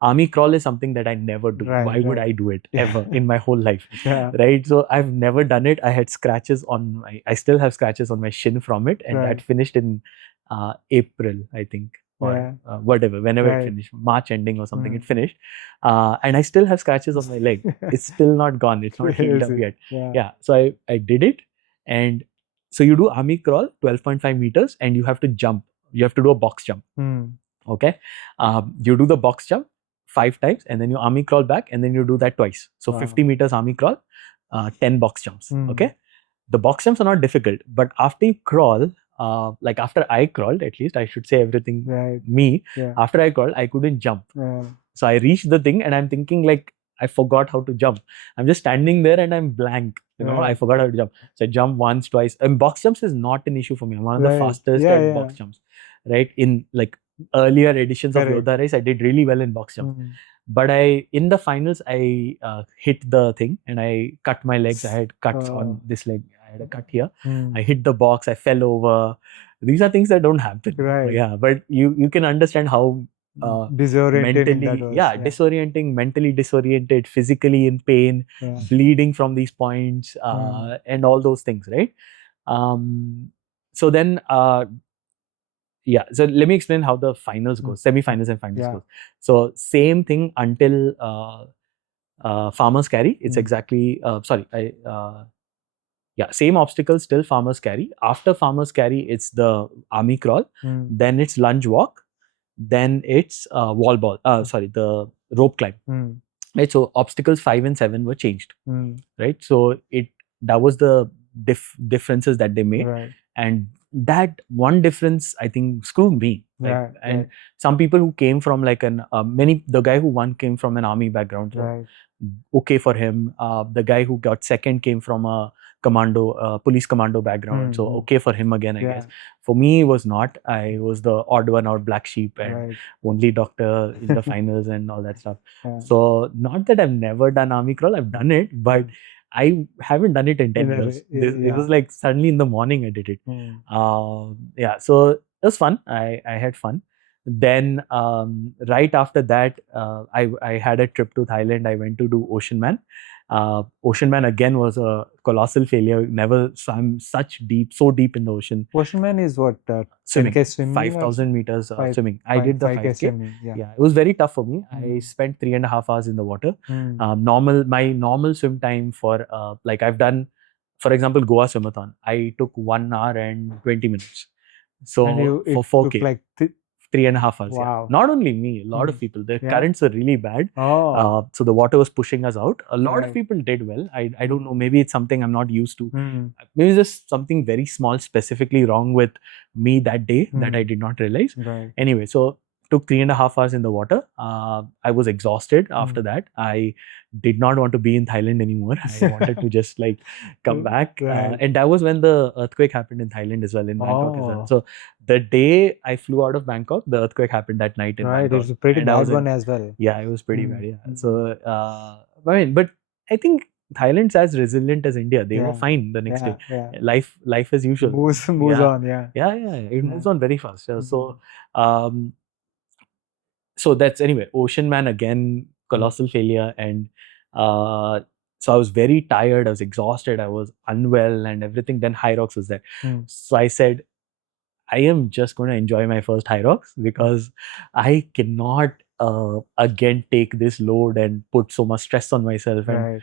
army crawl is something that I never do. Why would I do it ever in my whole life? Right? So I've never done it. I had scratches I still have scratches on my shin from it, and that finished in April, I think, or whatever. Whenever it finished, March ending or something, it finished, and I still have scratches on my leg. It's still not gone. It's not healed up yet. So I did it, and so you do army crawl, 12.5 meters, and you have to jump. You have to do a box jump. Okay, you do the box jump 5 times, and then you army crawl back, and then you do that twice. So 50 meters army crawl, 10 box jumps. Okay, the box jumps are not difficult, but after you crawl, after I crawled, at least I should say everything. After I crawled, I couldn't jump. So I reached the thing and I'm thinking like, I forgot how to jump. I'm just standing there and I'm blank. I Right. forgot how to jump. So I jump once, twice. And box jumps is not an issue for me. I'm one of the Right. fastest Yeah, at yeah. box jumps. Right? In like earlier editions of Correct. Yodha race, I did really well in box jumps. But in the finals, I hit the thing and I cut my legs. I had cuts on this leg. I had a cut here. I hit the box. I fell over. These are things that don't happen. Right. Yeah, but you can understand how Disorienting that was. disorienting, mentally disoriented, physically in pain, bleeding from these points, and all those things, right? So then, so let me explain how the finals go, semi-finals and finals goes. So same thing until farmers carry. It's exactly same obstacles till farmers carry. After farmers carry, it's the army crawl, then it's lunge walk, then it's the rope climb. Right, so obstacles 5 and 7 were changed. Right, so that was the differences that they made, and that one difference I think screwed me. Some people who came from like the guy who won came from an army background, so okay for him. The guy who got second came from a police commando background, so okay for him again, I guess. For me, it was not. I was the odd one out, black sheep, and only doctor in the finals and all that stuff. So not that I've never done army crawl, I've done it, but I haven't done it in 10 years. It was like suddenly in the morning I did it. So it was fun. I had fun. Then right after that, I had a trip to Thailand. I went to do Ocean Man. Ocean Man again was a colossal failure. Never swam so deep in the ocean. Ocean Man is what? Swimming. 10K 5,000 meters swimming. I did the 5K. Swimming, it was very tough for me. I spent 3.5 hours in the water. My normal swim time for I've done, for example, Goa Swimathon. I took 1 hour and 20 minutes. So for 4K. Like 3.5 hours. Wow. Not only me, a lot of people. The currents were really bad. So the water was pushing us out. A lot of people did well. I don't know. Maybe it's something I'm not used to. Maybe it's just something very small, specifically wrong with me that day that I did not realize. Anyway, so took 3.5 hours in the water. I was exhausted after that. I did not want to be in Thailand anymore. I wanted to just come back. And that was when the earthquake happened in Thailand as well, in Bangkok as well. So the day I flew out of Bangkok, the earthquake happened that night in Bangkok. It was a pretty bad one as well. Yeah, it was pretty bad. Yeah. So, but I think Thailand's as resilient as India. They were fine the next day. Life as usual. Moves on. It moves on very fast. So that's anyway. Ocean Man again, colossal failure, and so I was very tired. I was exhausted. I was unwell and everything. Then Hyrox was there. So I said, I am just going to enjoy my first Hyrox because I cannot again take this load and put so much stress on myself. And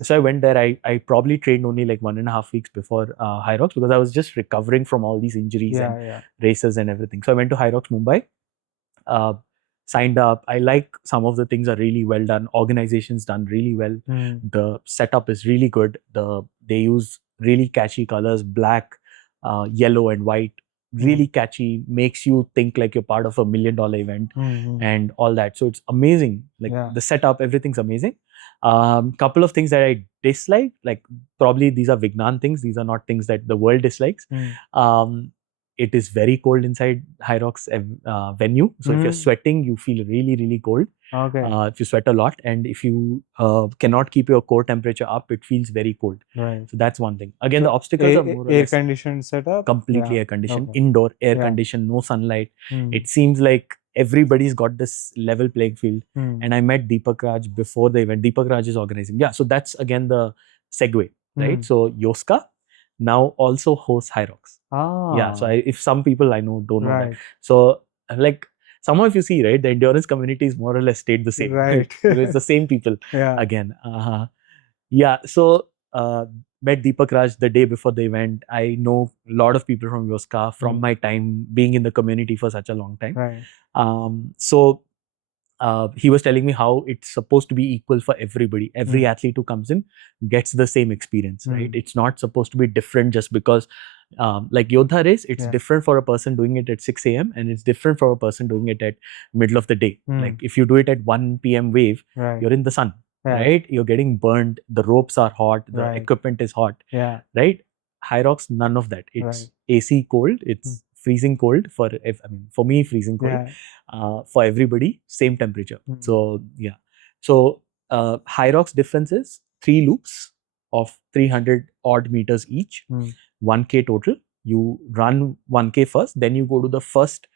so I went there. I probably trained only like 1.5 weeks before Hyrox because I was just recovering from all these injuries and races and everything. So I went to Hyrox Mumbai. Signed up. I like some of the things are really well done. Organization's done really well. The setup is really good. They use really catchy colors, black, yellow and white. Really catchy, makes you think like you're part of a $1 million event and all that. So it's amazing. The setup, everything's amazing. Couple of things that I dislike, like probably these are Vignan things. These are not things that the world dislikes. It is very cold inside Hyrox venue. So if you're sweating, you feel really, really cold. If you sweat a lot, and if you cannot keep your core temperature up, it feels very cold. So that's one thing. Again, the obstacles are more or less air-conditioned setup? Completely air-conditioned, indoor, air-conditioned, no sunlight. It seems like everybody's got this level playing field. And I met Deepak Raj before the event. Deepak Raj is organizing. So that's again the segue, right? So Yoska now also hosts Hyrox. So if some people I know don't know that. So somehow if you see, right, the endurance community is more or less stayed the same. It's the same people again. So met Deepak Raj the day before the event. I know a lot of people from Yoska from my time being in the community for such a long time. He was telling me how it's supposed to be equal for everybody. Every athlete who comes in gets the same experience, right? It's not supposed to be different just because Like Yodha race, it's Yeah. different for a person doing it at 6 a.m. and it's different for a person doing it at middle of the day. Like if you do it at 1 p.m. wave, Right. you're in the sun, Yeah. right? You're getting burned. The ropes are hot. The Right. equipment is hot, Yeah. right? Hyrox, none of that. It's Right. AC cold. It's freezing cold for me, freezing cold. Yeah. For everybody, same temperature. Mm. So yeah. So Hyrox difference is 3 loops of 300 odd meters each, 1K total. You run 1K first, then you go to the first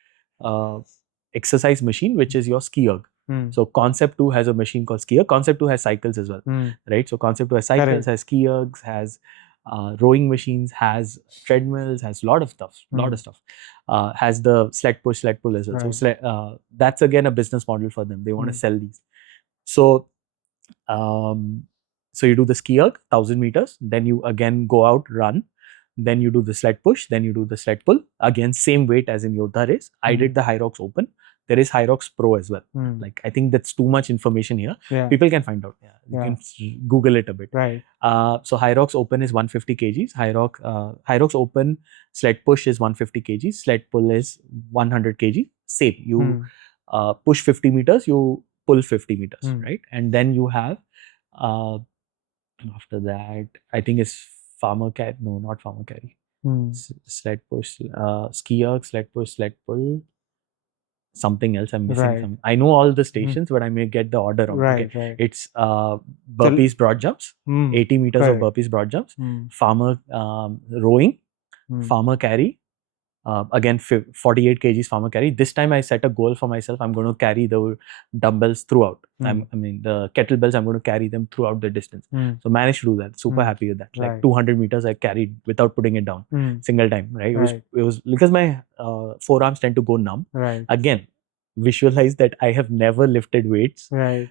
exercise machine, which is your ski erg. So Concept 2 has a machine called ski erg. Concept 2 has cycles as well, right? So Concept 2 has cycles, Correct. has ski ergs, has rowing machines, has treadmills, has lot of stuff, has the sled push, sled pull as well. Right. So that's again a business model for them. They want to sell these. So so you do the ski erg, 1000 meters, then you again go out, run, then you do the sled push, then you do the sled pull. Again, same weight as in Yodha race. I did the Hyrox Open. There is Hyrox Pro as well. Like, I think that's too much information here. Yeah. People can find out. You can Google it a bit. Right. So Hyrox Open is 150 kgs. Hyrox Open sled push is 150 kgs. Sled pull is 100 kg. Same. You push 50 meters, you pull 50 meters, right? And then you have, after that, I think it's farmer carry. No, not farmer carry. Sled push, ski erg, sled push, sled pull. Something else I'm missing. Right. I know all the stations, but I may get the order wrong. Right, Okay. right. It's burpees broad jumps, 80 meters Correct. of burpees broad jumps, farmer rowing, farmer carry, again 48 kgs farmer carry. This time I set a goal for myself. I'm going to carry the dumbbells throughout. I mean the kettlebells, I'm going to carry them throughout the distance. So managed to do that. Super happy with that. Like Right. 200 meters I carried without putting it down. Single time, right? Right. It was because my forearms tend to go numb. Right. Again, visualize that I have never lifted weights Right.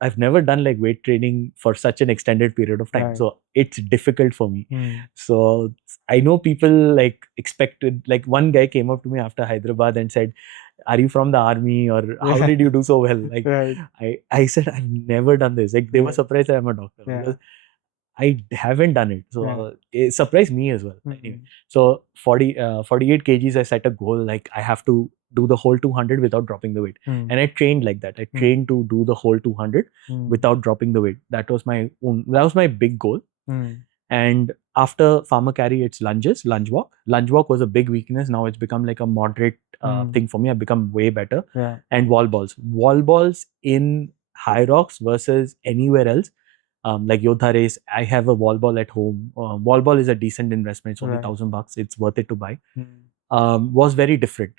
I've never done like weight training for such an extended period of time. Right. So it's difficult for me. So I know people like expected, like one guy came up to me after Hyderabad and said, "Are you from the army, or how did you do so well?" Like Right. I said, "I've never done this." Like they were surprised that I'm a doctor. Yeah. Because I haven't done it. So it surprised me as well. Anyway, Mhm. so 48 kgs, I set a goal, like I have to do the whole 200 without dropping the weight. And I trained like that. I trained to do the whole 200 without dropping the weight. That was my big goal. And after farmer carry, it's lunges, lunge walk. Lunge walk was a big weakness. Now it's become like a moderate thing for me. I've become way better. Yeah. And wall balls. Wall balls in Hyrox versus anywhere else. Like Yodha race, I have a wall ball at home. Wall ball is a decent investment. It's only Right. $1,000. It's worth it to buy. Was very different.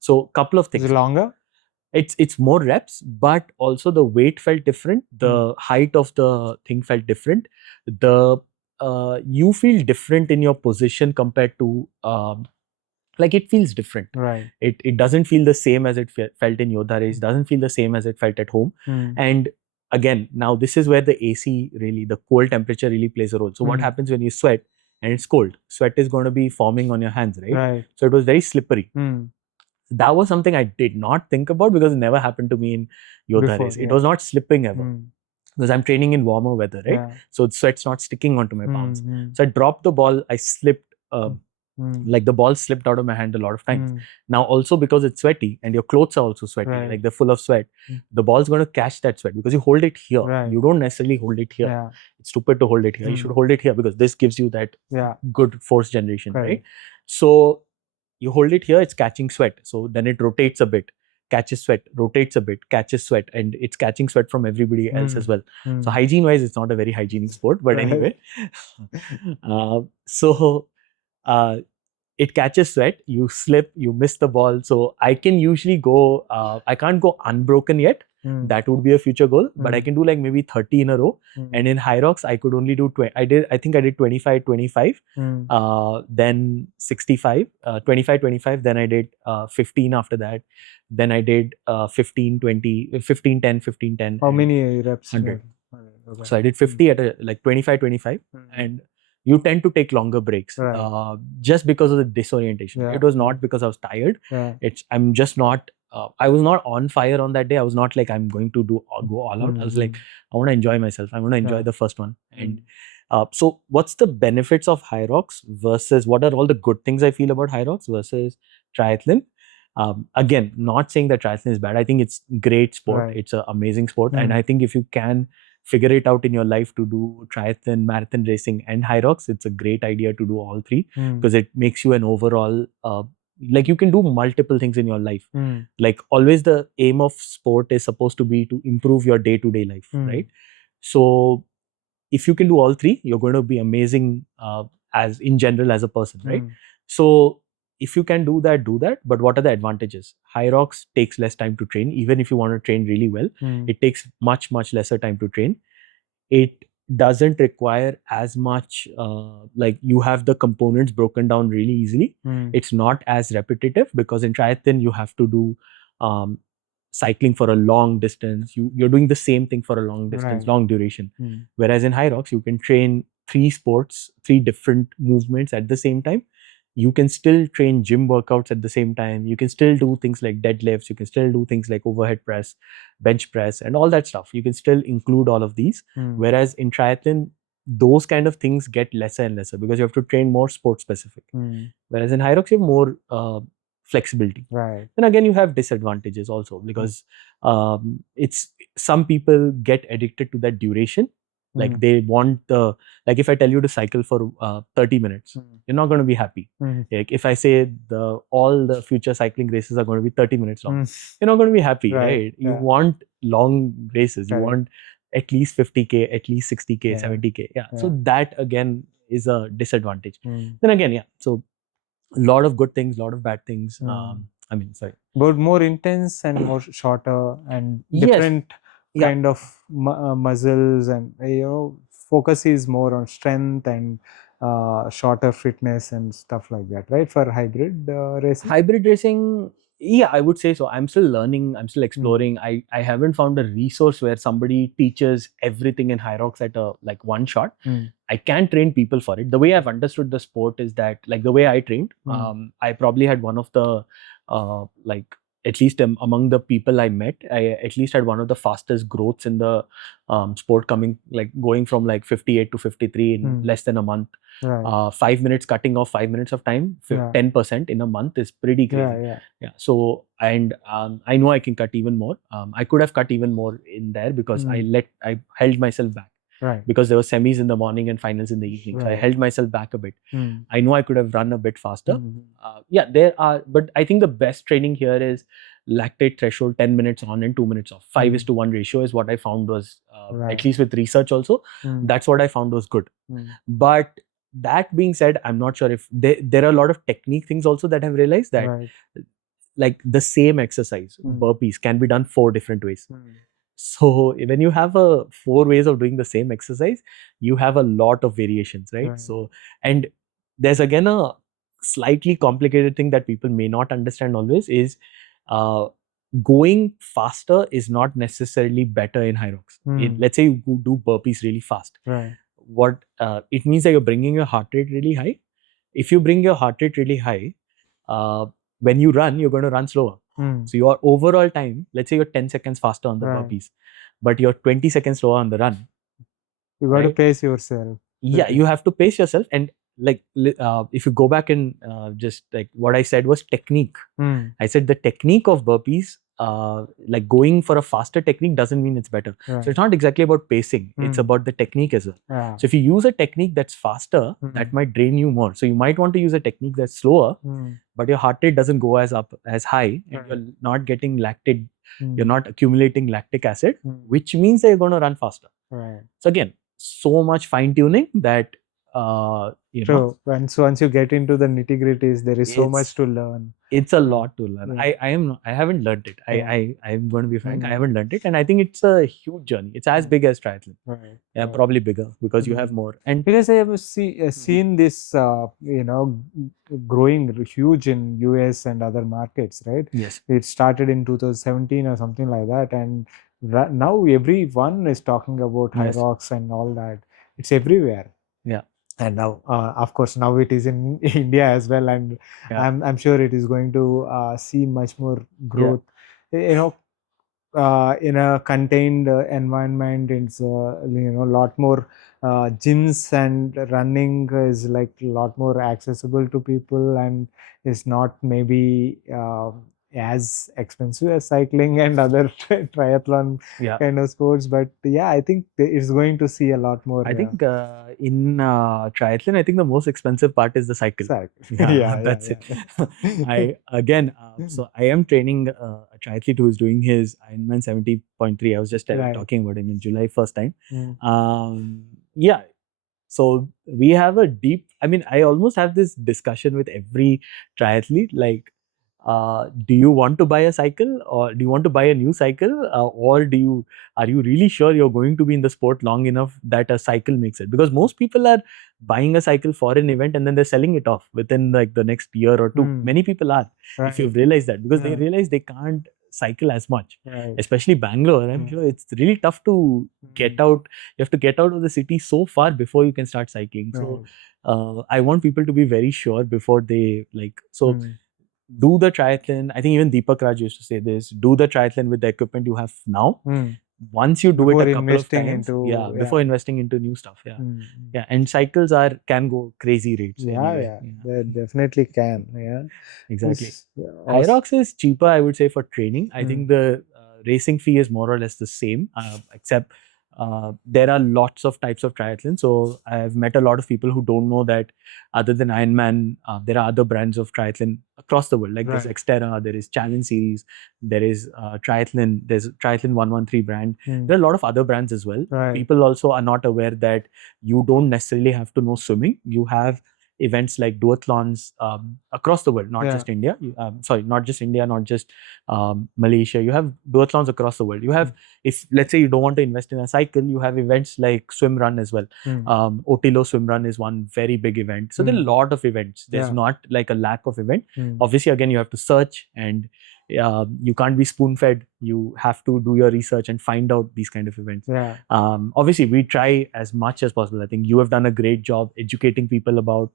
So couple of Is things. it longer? It's more reps, but also the weight felt different. The height of the thing felt different. You feel different in your position compared to like it feels different. Right. It doesn't feel the same as it felt in Yodha race. Doesn't feel the same as it felt at home. And again, now this is where the AC really, the cold temperature really plays a role. So what happens when you sweat and it's cold? Sweat is going to be forming on your hands, right? Right. So it was very slippery. That was something I did not think about because it never happened to me in Yodha Before, race. It yeah. was not slipping ever because I'm training in warmer weather, right? Yeah. So sweat's not sticking onto my palms. So I dropped the ball. I slipped, like the ball slipped out of my hand a lot of times. Now also because it's sweaty and your clothes are also sweaty, Right. like they're full of sweat, the ball's going to catch that sweat because you hold it here. Right. You don't necessarily hold it here. Yeah. It's stupid to hold it here. You should hold it here because this gives you that Yeah. good force generation, Correct. right? So you hold it here, it's catching sweat. So then it rotates a bit, catches sweat, rotates a bit, catches sweat, and it's catching sweat from everybody else as well. So hygiene wise, it's not a very hygienic sport, but Right. anyway. It catches sweat, you slip, you miss the ball. So I can usually go, I can't go unbroken yet. That would be a future goal, but I can do like maybe 30 in a row. And in Hyrox, I could only do 20. I think I did 25, 25, then 65, 25, 25. Then I did 15 after that. Then I did 15, 20, 15, 10, 15, 10. How and many reps? 100. Okay. So I did 50 at like 25, 25. And you tend to take longer breaks Right. just because of the disorientation. Yeah. It was not because I was tired. Yeah. I'm just not, I was not on fire on that day. I was not like, I'm going to go all out. I was like, I want to enjoy myself. I want to enjoy Yeah. the first one. And So what's the benefits of Hyrox versus what are all the good things I feel about Hyrox versus triathlon? Again, not saying that triathlon is bad. I think it's great sport. Right. It's an amazing sport. And Mm. I think if you can figure it out in your life to do triathlon, marathon racing and Hyrox, it's a great idea to do all three Mm. because it makes you an overall, like you can do multiple things in your life. Mm. Like always the aim of sport is supposed to be to improve your day-to-day life, Mm. right? So if you can do all three, you're going to be amazing as in general as a person, right? Mm. So if you can do that, do that. But what are the advantages? Hyrox takes less time to train. Even if you want to train really well, Mm. it takes much lesser time to train. It doesn't require as much, like you have the components broken down really easily. Mm. It's not as repetitive because in triathlon you have to do um, cycling for a long distance. You're doing the same thing for a long distance, Right. long duration. Mm. Whereas in Hyrox you can train three sports, three different movements at the same time. You can still train gym workouts at the same time. You can still do things like deadlifts. You can still do things like overhead press, bench press, and all that stuff. You can still include all of these. Mm. Whereas in triathlon, those kind of things get lesser and lesser because you have to train more sport specific. Mm. Whereas in Hyrox, you have more flexibility. Right. Then again, you have disadvantages also because it's some people get addicted to that duration. Like Mm. they want the, like if I tell you to cycle for 30 minutes, Mm. you're not going to be happy. Mm. Like if I say all the future cycling races are going to be 30 minutes long, Mm. you're not going to be happy, Right, right? You yeah. want long races. You Correct. want at least 50K, at least 60K, Yeah. 70K. Yeah. Yeah. So that again is a disadvantage. Mm. Then again, yeah. So a lot of good things, a lot of bad things. Mm. I mean, sorry. But more intense and more shorter and Yes. different Yeah. kind of muscles, and focus is more on strength and shorter fitness and stuff like that, right? For hybrid racing. Hybrid racing, yeah, I would say so. I'm still learning, I'm still exploring. I haven't found a resource where somebody teaches everything in Hyrox at a like one shot. Mm. I can train people for it. The way I've understood the sport is that, like the way I trained, I probably had one of the like at least among the people I met, I at least had one of the fastest growths in the sport, coming like going from like 58 to 53 in less than a month. Right. 5 minutes, cutting off 5 minutes of time, Yeah. 10% in a month is pretty crazy. Yeah. So and I know I can cut even more. I could have cut even more in there because I held myself back. Right. Because there were semis in the morning and finals in the evening. So I Right. held myself back a bit. Mm. I know I could have run a bit faster. Mhm. Yeah, there are, but I think the best training here is lactate threshold 10 minutes on and 2 minutes off. 5:1 ratio is what I found was, Right. at least with research also, Mm. that's what I found was good. Mm. But that being said, I'm not sure if there are a lot of technique things also that I've realized that Right. like the same exercise, Mm. burpees, can be done 4 different ways. Mm. So when you have 4 ways of doing the same exercise, you have a lot of variations, right? Right. So, and there's again a slightly complicated thing that people may not understand always is going faster is not necessarily better in Hyrox. Mm. Let's say you do burpees really fast. Right. What it means that you're bringing your heart rate really high. If you bring your heart rate really high, when you run, you're going to run slower. Mm. So your overall time, let's say you're 10 seconds faster on the Right. burpees, but you're 20 seconds slower on the run. You got to Right. pace yourself. Yeah, you have to pace yourself. And like if you go back and just like what I said was technique. Mm. I said the technique of burpees, like going for a faster technique doesn't mean it's better. Right. So it's not exactly about pacing. It's Mm. about the technique as well. Yeah. So if you use a technique that's faster, Mm. that might drain you more. So you might want to use a technique that's slower, Mm. but your heart rate doesn't go as high, and Right. you're not getting lactate, Mm. you're not accumulating lactic acid, Mm. which means that you're going to run faster. Right. So again, so much fine tuning that you know, True. Once you get into the nitty gritties, there is so It's- much to learn. it's a lot to learn. Yeah. I haven't learned it. Yeah. I'm going to be frank. I Mm. haven't learned it, and I think it's a huge journey. It's as Mm. big as triathlon. Right. Yeah, Right. probably bigger because you Mm. have more. And Because I have seen this, growing huge in US and other markets, right? yes, It started in 2017 or something like that, and now everyone is talking about Yes. Hyrox and all that. It's everywhere. Yeah. And now, of course, now it is in India as well, and Yeah. I'm sure it is going to see much more growth. You know, in a contained environment. It's a lot more gyms, and running is like a lot more accessible to people, and is not maybe as expensive as cycling and other triathlon Yeah. kind of sports. But yeah, I think it's going to see a lot more. I think in triathlon, I think the most expensive part is the cycle. Yeah, That's it. yeah. So I am training a triathlete who is doing his Ironman 70.3. I was just Right. talking about him in July first time. Mm. Yeah. So we have a deep, I mean, I almost have this discussion with every triathlete, like, do you want to buy a cycle, or do you want to buy a new cycle, or are you really sure you're going to be in the sport long enough that a cycle makes it? Because most people are buying a cycle for an event and then they're selling it off within like the next year or two. Many people are, if you've realized that, because they realize they can't cycle as much, especially Bangalore. I'm sure it's really tough to get out. You have to get out of the city so far before you can start cycling. So I want people to be very sure before they do the triathlon. I think even Deepak Raj used to say this: do the triathlon with the equipment you have now. Once you do Before it a couple of times, into, before investing into new stuff, and cycles can go crazy rates. They definitely can. Yeah, exactly. Awesome. Hyrox is cheaper, I would say, for training. I think the racing fee is more or less the same, except there are lots of types of triathlon. So I've met a lot of people who don't know that other than Ironman, there are other brands of triathlon across the world. Like there's Xterra, there is Challenge Series, there is Triathlon, there's Triathlon 113 brand. There are a lot of other brands as well. People also are not aware that you don't necessarily have to know swimming. You have events like duathlons across the world, not just India. Not just India, not just Malaysia. You have duathlons across the world. You have, if let's say you don't want to invest in a cycle, you have events like swim run as well. Otilo swim run is one very big event. So there are a lot of events. There's not like a lack of event. Obviously, again, you have to search, and you can't be spoon fed. You have to do your research and find out these kind of events. Obviously, we try as much as possible. I think you have done a great job educating people about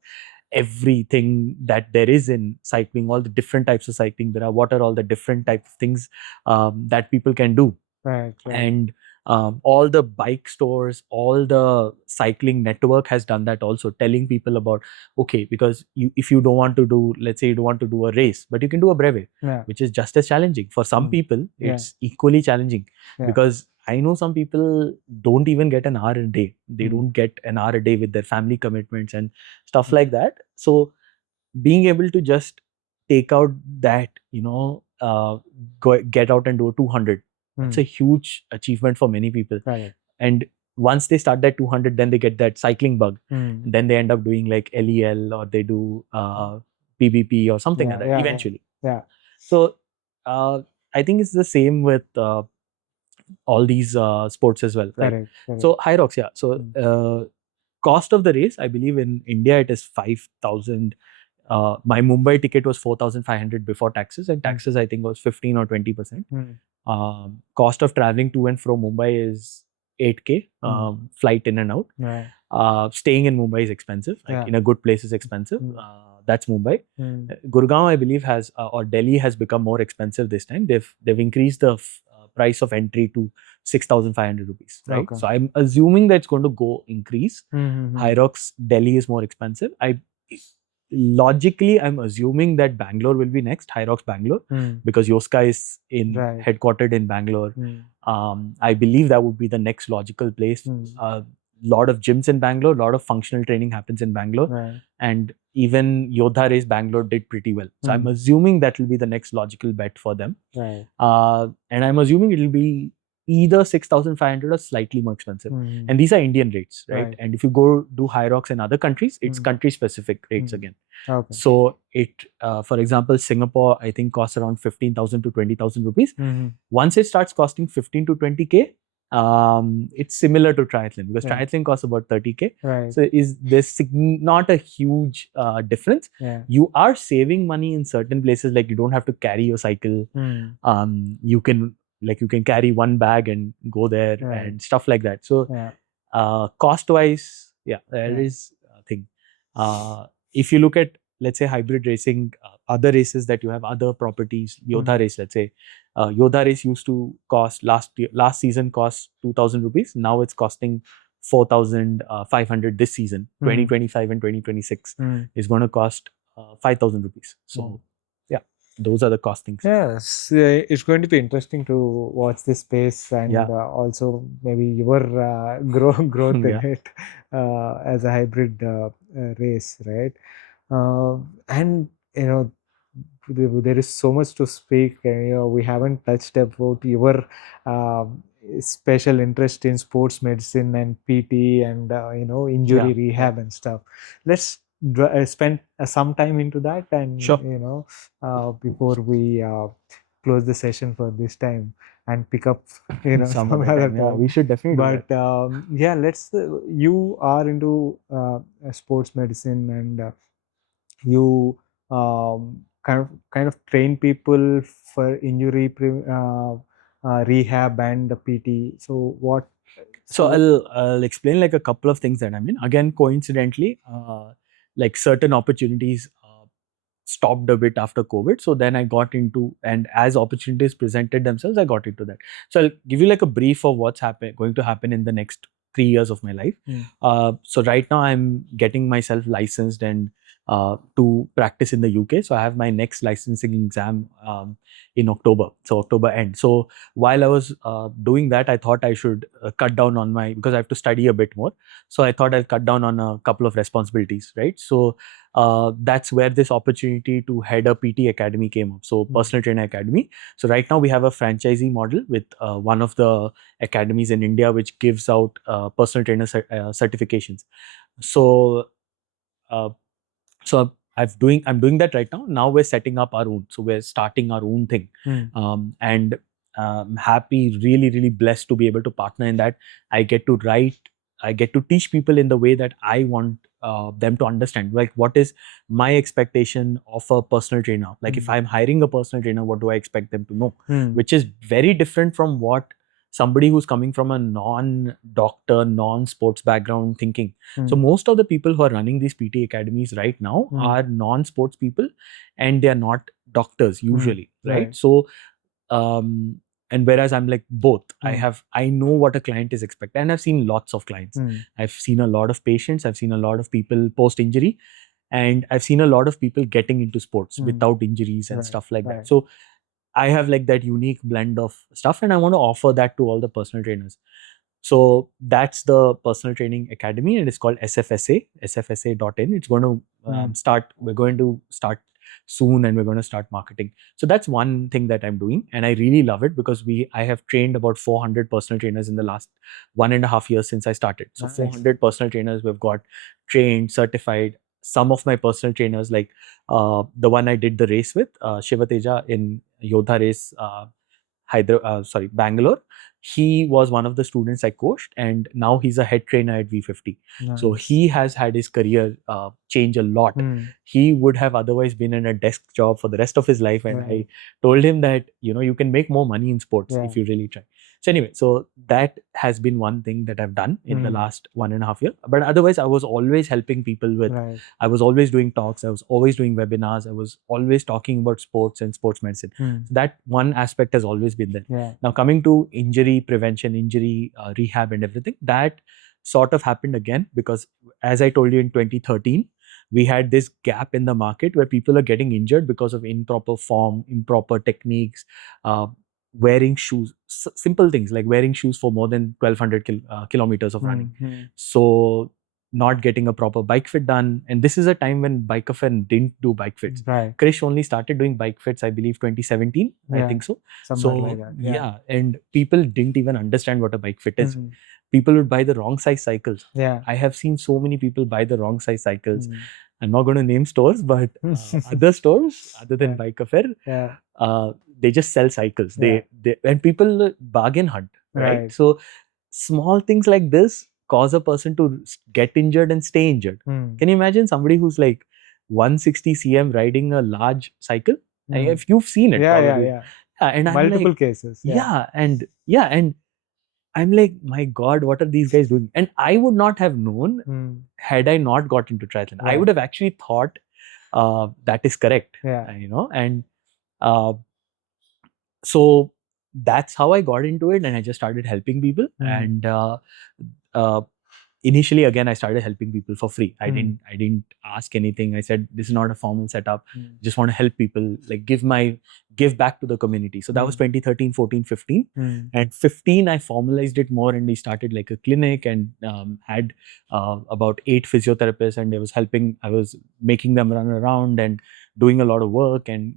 everything that there is in cycling, all the different types of cycling there are, what are all the different types of things that people can do. And all the bike stores, all the cycling network has done that also, telling people about, okay, because if you don't want to do, let's say you don't want to do a race, but you can do a brevet, which is just as challenging. For some people, it's equally challenging, because I know some people don't even get an hour a day. They don't get an hour a day with their family commitments and stuff like that. So being able to just take out that, get out and do a 200, it's a huge achievement for many people. And once they start that 200, then they get that cycling bug. Then they end up doing like LEL, or they do PBP or something like that eventually. So I think it's the same with all these sports as well. So Hyrox, So cost of the race, I believe in India it is 5,000. My Mumbai ticket was 4,500 before taxes, and taxes I think was 15 or 20%. Cost of traveling to and from Mumbai is 8K, flight in and out. Staying in Mumbai is expensive. Like in a good place is expensive. That's Mumbai. Gurgaon, I believe, has or Delhi has become more expensive this time. They've increased the price of entry to 6,500 rupees. Right. So I'm assuming that's going to go increase. Hyrox Delhi is more expensive. Logically, I'm assuming that Bangalore will be next, Hyrox Bangalore, because Yoska is headquartered in Bangalore. I believe that would be the next logical place. Lot of gyms in Bangalore, lot of functional training happens in Bangalore, and even Yodha race Bangalore did pretty well. So I'm assuming that will be the next logical bet for them. And I'm assuming it will be either 6,500 or slightly more expensive. And these are Indian rates, right? And if you go do Hyrox in other countries, it's country specific rates again. So it, for example, Singapore, I think costs around 15,000 to 20,000 rupees. Once it starts costing 15 to 20K, it's similar to triathlon, because triathlon costs about 30K. So there's not a huge difference. You are saving money in certain places, like you don't have to carry your cycle. You can carry one bag and go there and stuff like that. So cost wise, there is a thing. If you look at, let's say, hybrid racing, other races that you have, other properties, Yodha race, let's say, Yodha race used to cost last season cost 2,000 rupees. Now it's costing 4,500 this season. 2025 and 2026 is going to cost 5,000 rupees. So yeah, those are the costings. Yes, it's going to be interesting to watch this space, and also maybe your growth in it as a hybrid race, right? And there is so much to speak, and we haven't touched about your special interest in sports medicine and PT and injury rehab and stuff. Let's spend some time into that, and before we close the session for this time and pick up some other time. Yeah, we should definitely do that. Let's you are into sports medicine, and you kind of train people for injury rehab and the PT. So what? So I'll explain like a couple of things that I mean. Again, coincidentally, like certain opportunities stopped a bit after COVID. So then I got into, and as opportunities presented themselves, I got into that. So I'll give you like a brief of what's going to happen in the next 3 years of my life. So right now I'm getting myself licensed and to practice in the UK. So I have my next licensing exam in October. So October end. So while I was doing that, I thought I should cut down on because I have to study a bit more. So I thought I'll cut down on a couple of responsibilities, right? So that's where this opportunity to head a PT academy came up. So personal trainer academy. So right now we have a franchisee model with one of the academies in India which gives out personal trainer certifications. So I'm doing that right now. Now we're setting up our own. So we're starting our own thing, and I'm happy, really blessed to be able to partner in that. I get to write. I get to teach people in the way that I want them to understand. Like, what is my expectation of a personal trainer? Like, if I'm hiring a personal trainer, what do I expect them to know? Which is very different from what somebody who's coming from a non-doctor, non-sports background thinking. So most of the people who are running these PT academies right now are non-sports people, and they are not doctors usually, right? So and whereas I'm like both. I know what a client is expecting, and I've seen lots of clients. I've seen a lot of patients. I've seen a lot of people post-injury, and I've seen a lot of people getting into sports without injuries and stuff like that. So I have like that unique blend of stuff, and I want to offer that to all the personal trainers. So that's the personal training academy, and it's called SFSA, sfsa.in. It's going to start. We're going to start soon, and we're going to start marketing. So that's one thing that I'm doing, and I really love it because I have trained about 400 personal trainers in the last 1.5 years since I started. So nice. 400 personal trainers we've got trained, certified. Some of my personal trainers, like the one I did the race with, Shivateja in Yodha race, Bangalore. He was one of the students I coached, and now he's a head trainer at V50. Nice. So he has had his career change a lot. He would have otherwise been in a desk job for the rest of his life, and I told him that you can make more money in sports if you really try. So anyway, so that has been one thing that I've done in the last 1.5 years. But otherwise, I was always helping people with. I was always doing talks. I was always doing webinars. I was always talking about sports and sports medicine. So that one aspect has always been there. Now coming to injury prevention, injury rehab, and everything, that sort of happened again because, as I told you, in 2013, we had this gap in the market where people are getting injured because of improper form, improper techniques. Wearing shoes, simple things like wearing shoes for more than 1,200 kilometers of running. So not getting a proper bike fit done. And this is a time when Bike-A-Fen didn't do bike fits. Krish only started doing bike fits, I believe, 2017. I think so. Something like that. And people didn't even understand what a bike fit is. People would buy the wrong size cycles. I have seen so many people buy the wrong size cycles. I'm not going to name stores, but other stores other than Bike-A-Fen, they just sell cycles. They and people bargain hunt, right? So small things like this cause a person to get injured and stay injured. Can you imagine somebody who's like 160 cm riding a large cycle? If you've seen it, probably. And multiple cases. And I'm like, my God, what are these guys doing? And I would not have known had I not got into triathlon. I would have actually thought that is correct, and So that's how I got into it, and I just started helping people. And uh, initially, again, I started helping people for free. I didn't ask anything. I said, this is not a formal setup. Just want to help people, like give back to the community. So that was 2013, 14, 15. And 15, I formalized it more, and we started like a clinic, and had about 8 physiotherapists, and I was making them run around and doing a lot of work and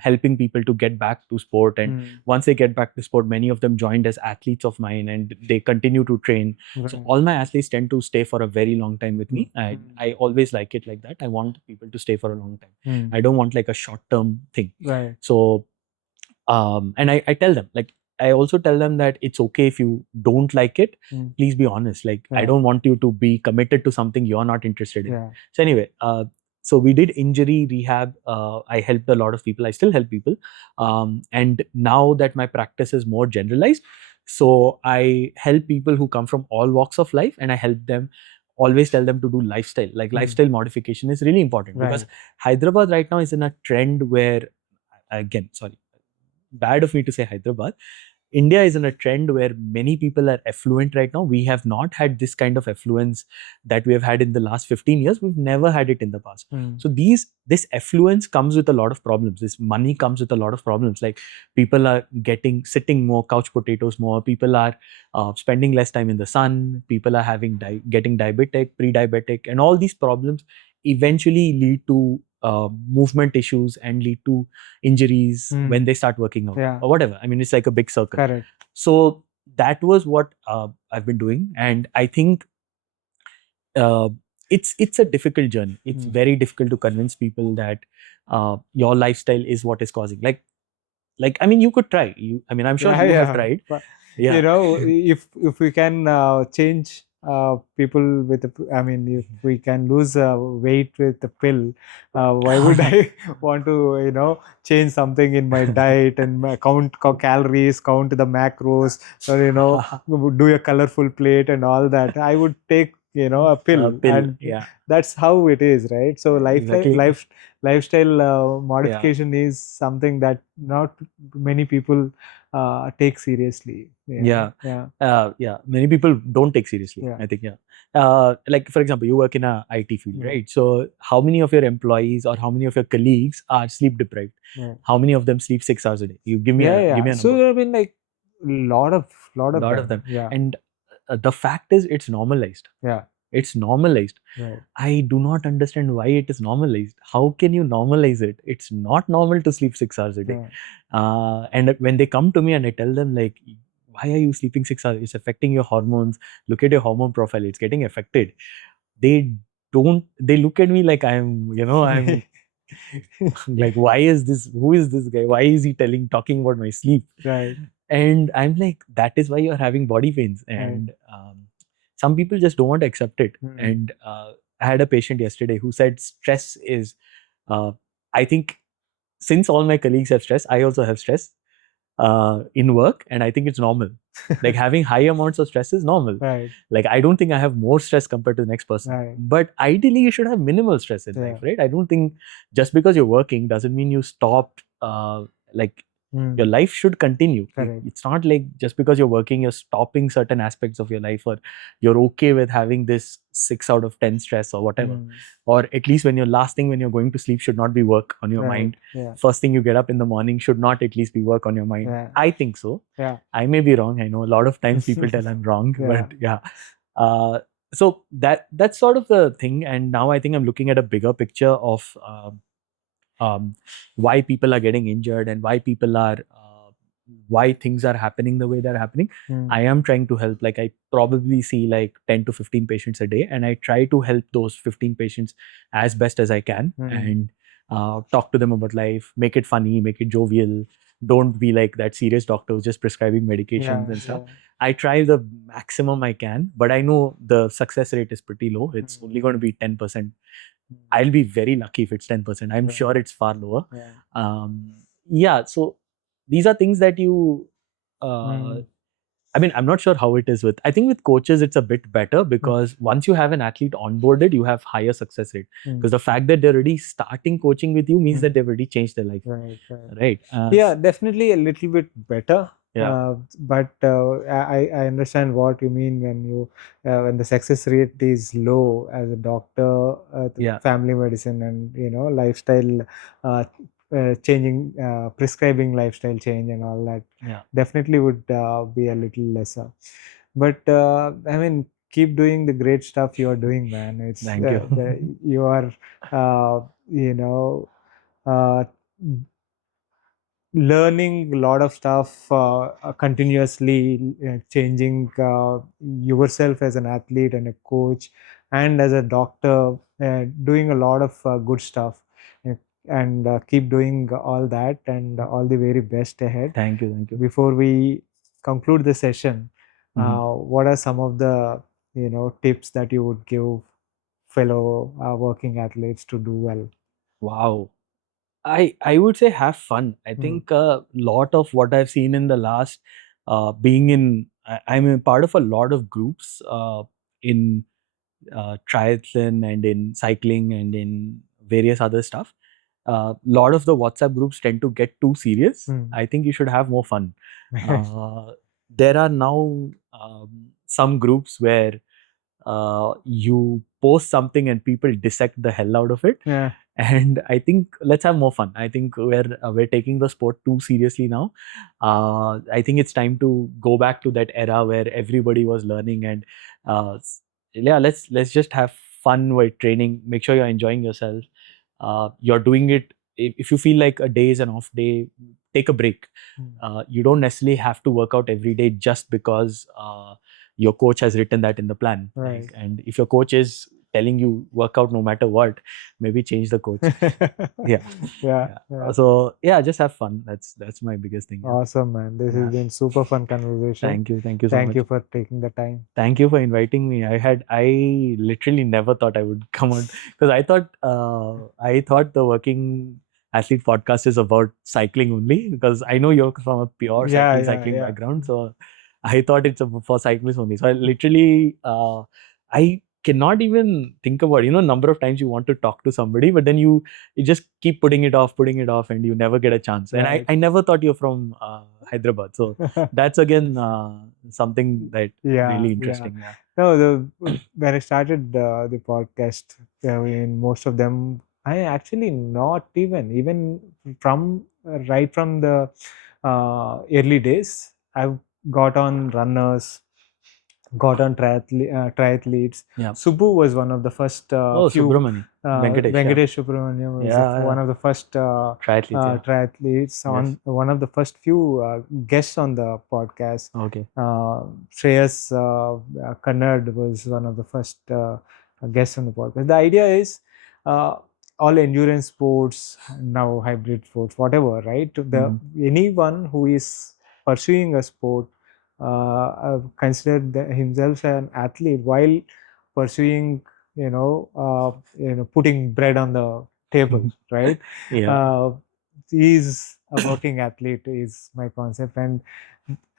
helping people to get back to sport. And once they get back to sport, many of them joined as athletes of mine, and they continue to train. So all my athletes tend to stay for a very long time with me. I always like it like that. I want people to stay for a long time. I don't want like a short-term thing. Right. So, and I tell them, like, I also tell them that it's okay if you don't like it. Please be honest. Like, I don't want you to be committed to something you're not interested in. So anyway, so we did injury rehab. I helped a lot of people. I still help people. And now that my practice is more generalized, so I help people who come from all walks of life, and I help them, always tell them to do lifestyle. Like lifestyle modification is really important, because Hyderabad right now is in a trend where, again, sorry, bad of me to say Hyderabad, India is in a trend where many people are affluent right now. We have not had this kind of affluence that we have had in the last 15 years. We've never had it in the past. So this affluence comes with a lot of problems. This money comes with a lot of problems. Like, people are sitting more, couch potatoes more. People are spending less time in the sun. People are getting diabetic, pre-diabetic, and all these problems eventually lead to movement issues and lead to injuries when they start working out or whatever. I mean, it's like a big circle. Correct. So that was what I've been doing, and I think it's a difficult journey. It's very difficult to convince people that your lifestyle is what is causing. Like I mean, you could try. I'm sure you have tried. But, Yeah. if we can change people with if we can lose weight with the pill, why would I want to change something in my diet and count calories, count the macros, or do a colorful plate and all that? I would take a pill, and that's how it is, right? So lifestyle modification is something that not many people take seriously. Many people don't take seriously. I think. Like, for example, you work in a IT field, right? So how many of your employees or how many of your colleagues are sleep deprived? How many of them sleep 6 hours a day? You give me a number. So like lot of them. And the fact is, it's normalized. It's normalized. I do not understand why it is normalized. How can you normalize it? It's not normal to sleep 6 hours a day. And when they come to me and I tell them, like, why are you sleeping 6 hours? It's affecting your hormones. Look at your hormone profile. It's getting affected. They look at me like I'm like, why is this? Who is this guy? Why is he talking about my sleep? Right. And I'm like, that is why you're having body pains. And some people just don't want to accept it. And I had a patient yesterday who said stress is, I think, since all my colleagues have stress, I also have stress in work, and I think it's normal. Like, having high amounts of stress is normal. Right. Like, I don't think I have more stress compared to the next person. Right. But ideally, you should have minimal stress in life, right? I don't think just because you're working doesn't mean you stop. Your life should continue. Correct. It's not like just because you're working, you're stopping certain aspects of your life, or you're okay with having this 6 out of 10 stress or whatever. Or at least when you're going to sleep should not be work on your mind. First thing you get up in the morning should not at least be work on your mind. I think so. I may be wrong. I know a lot of times people tell I'm wrong, but so that's sort of the thing. And now I think I'm looking at a bigger picture of why people are getting injured and why things are happening the way they're happening. I am trying to help. Like, I probably see like 10 to 15 patients a day, and I try to help those 15 patients as best as I can, and talk to them about life, make it funny, make it jovial. Don't be like that serious doctor who's just prescribing medications and stuff. I try the maximum I can, but I know the success rate is pretty low. It's only going to be 10%. I'll be very lucky if it's 10%. I'm sure it's far lower. So these are things that you I mean, I'm not sure how it is with. I think with coaches, it's a bit better because once you have an athlete onboarded, you have higher success rate. Because the fact that they're already starting coaching with you means that they've already changed their life. Right. Yeah, definitely a little bit better. Yeah. But I understand what you mean when the success rate is low as a doctor, Yeah. family medicine, and lifestyle changing, prescribing lifestyle change and all that. Yeah. Definitely would be a little lesser. But I mean, keep doing the great stuff you are doing, man. It's Thank you. you are uh, learning a lot of stuff continuously, changing yourself as an athlete and a coach and as a doctor, doing a lot of good stuff, and keep doing all that, and all the very best ahead. Thank you. Thank you. Before we conclude the session, what are some of the tips that you would give fellow working athletes to do well? Wow. I would say have fun. I think a lot of what I've seen in the last being in I'm a part of a lot of groups in triathlon and in cycling and in various other stuff. Lot of the WhatsApp groups tend to get too serious. I think you should have more fun. There are now some groups where you post something and people dissect the hell out of it. Yeah. And I think let's have more fun. I think we're taking the sport too seriously now. I think it's time to go back to that era where everybody was learning, and yeah, let's just have fun while training. Make sure you're enjoying yourself. You're doing it. If you feel like a day is an off day, take a break. You don't necessarily have to work out every day just because your coach has written that in the plan. Right. And if your coach is telling you work out no matter what, maybe change the coach. Yeah. So yeah, just have fun. That's my biggest thing. Awesome, man. This has been super fun conversation. Thank you so much. Thank you for taking the time. Thank you for inviting me. I literally never thought I would come on, because I thought the Working Athlete podcast is about cycling only, because I know you're from a pure cycling background, so I thought it's for cyclists only. So I literally I cannot even think about number of times you want to talk to somebody, but then you just keep putting it off, and you never get a chance. And I never thought you're from Hyderabad, so that's again something that really interesting. Yeah. No, when I started the podcast, in most of them, I actually not even from right from the early days, I've got on runners, got on triathletes. Yeah. Subbu was one of the first few. Subramani. Venkatesh Subramaniam was one of the first triathletes. One of the first few guests on the podcast. Okay. Shreyas Kannad was one of the first guests on the podcast. The idea is all endurance sports, now hybrid sports, whatever, right? Anyone who is pursuing a sport considered himself an athlete while pursuing, putting bread on the table, right? He's a working athlete is my concept, and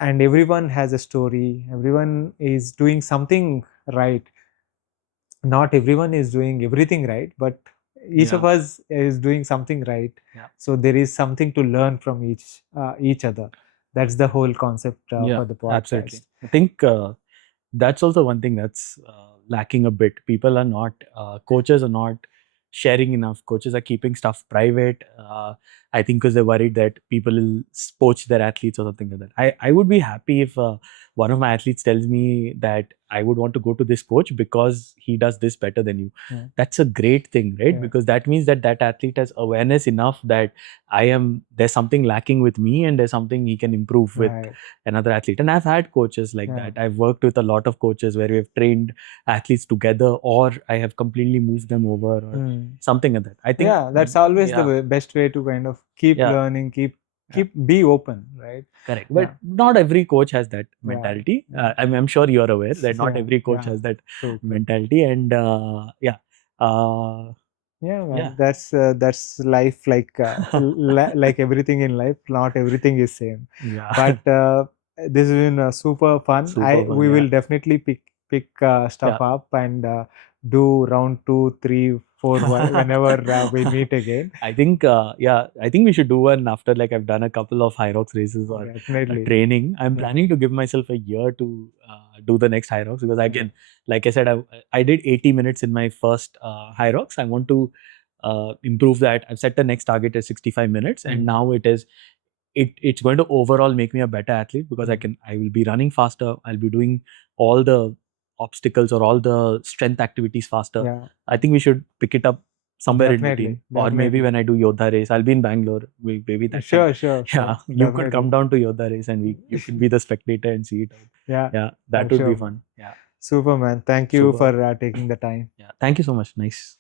everyone has a story. Everyone is doing something right. Not everyone is doing everything right, but each of us is doing something right. So there is something to learn from each other. That's the whole concept for the podcast. Absolutely. I think that's also one thing that's lacking a bit. People are not, coaches are not sharing enough. Coaches are keeping stuff private. I think because they're worried that people will poach their athletes or something like that. I would be happy if one of my athletes tells me that I would want to go to this coach because he does this better than you. That's a great thing, right? Because that means that athlete has awareness enough that there's something lacking with me and there's something he can improve with another athlete. And I've had coaches like that. I've worked with a lot of coaches where we've trained athletes together, or I have completely moved them over or something like that. I think that's always the best way to kind of keep learning, be open, right? Correct. But not every coach has that mentality. I'm sure you're aware that not every coach has that mentality. And that's life. Like like everything in life, not everything is same. But This has been super fun. Super fun, We yeah. will definitely pick stuff up and do round 2, 3, 4 whenever we meet again. I think I think we should do one after, like, I've done a couple of Hyrox races or Definitely. training. I'm Yeah. planning to give myself a year to do the next Hyrox, because again, like I said, I did 80 minutes in my first Hyrox. I want to improve that. I've set the next target as 65 minutes, and now it's going to overall make me a better athlete, because I will be running faster. I'll be doing all the obstacles or all the strength activities faster. Yeah. I think we should pick it up somewhere in Definitely, between, or maybe when I do Yodha race. I'll be in Bangalore. Maybe that Sure, time. sure. Yeah, you Definitely. could come down to Yodha race, and you could be the spectator and see it out. Yeah, That I'm would sure. be fun. Yeah, Super, man. Thank you Super. for taking the time. Yeah, thank you so much. Nice.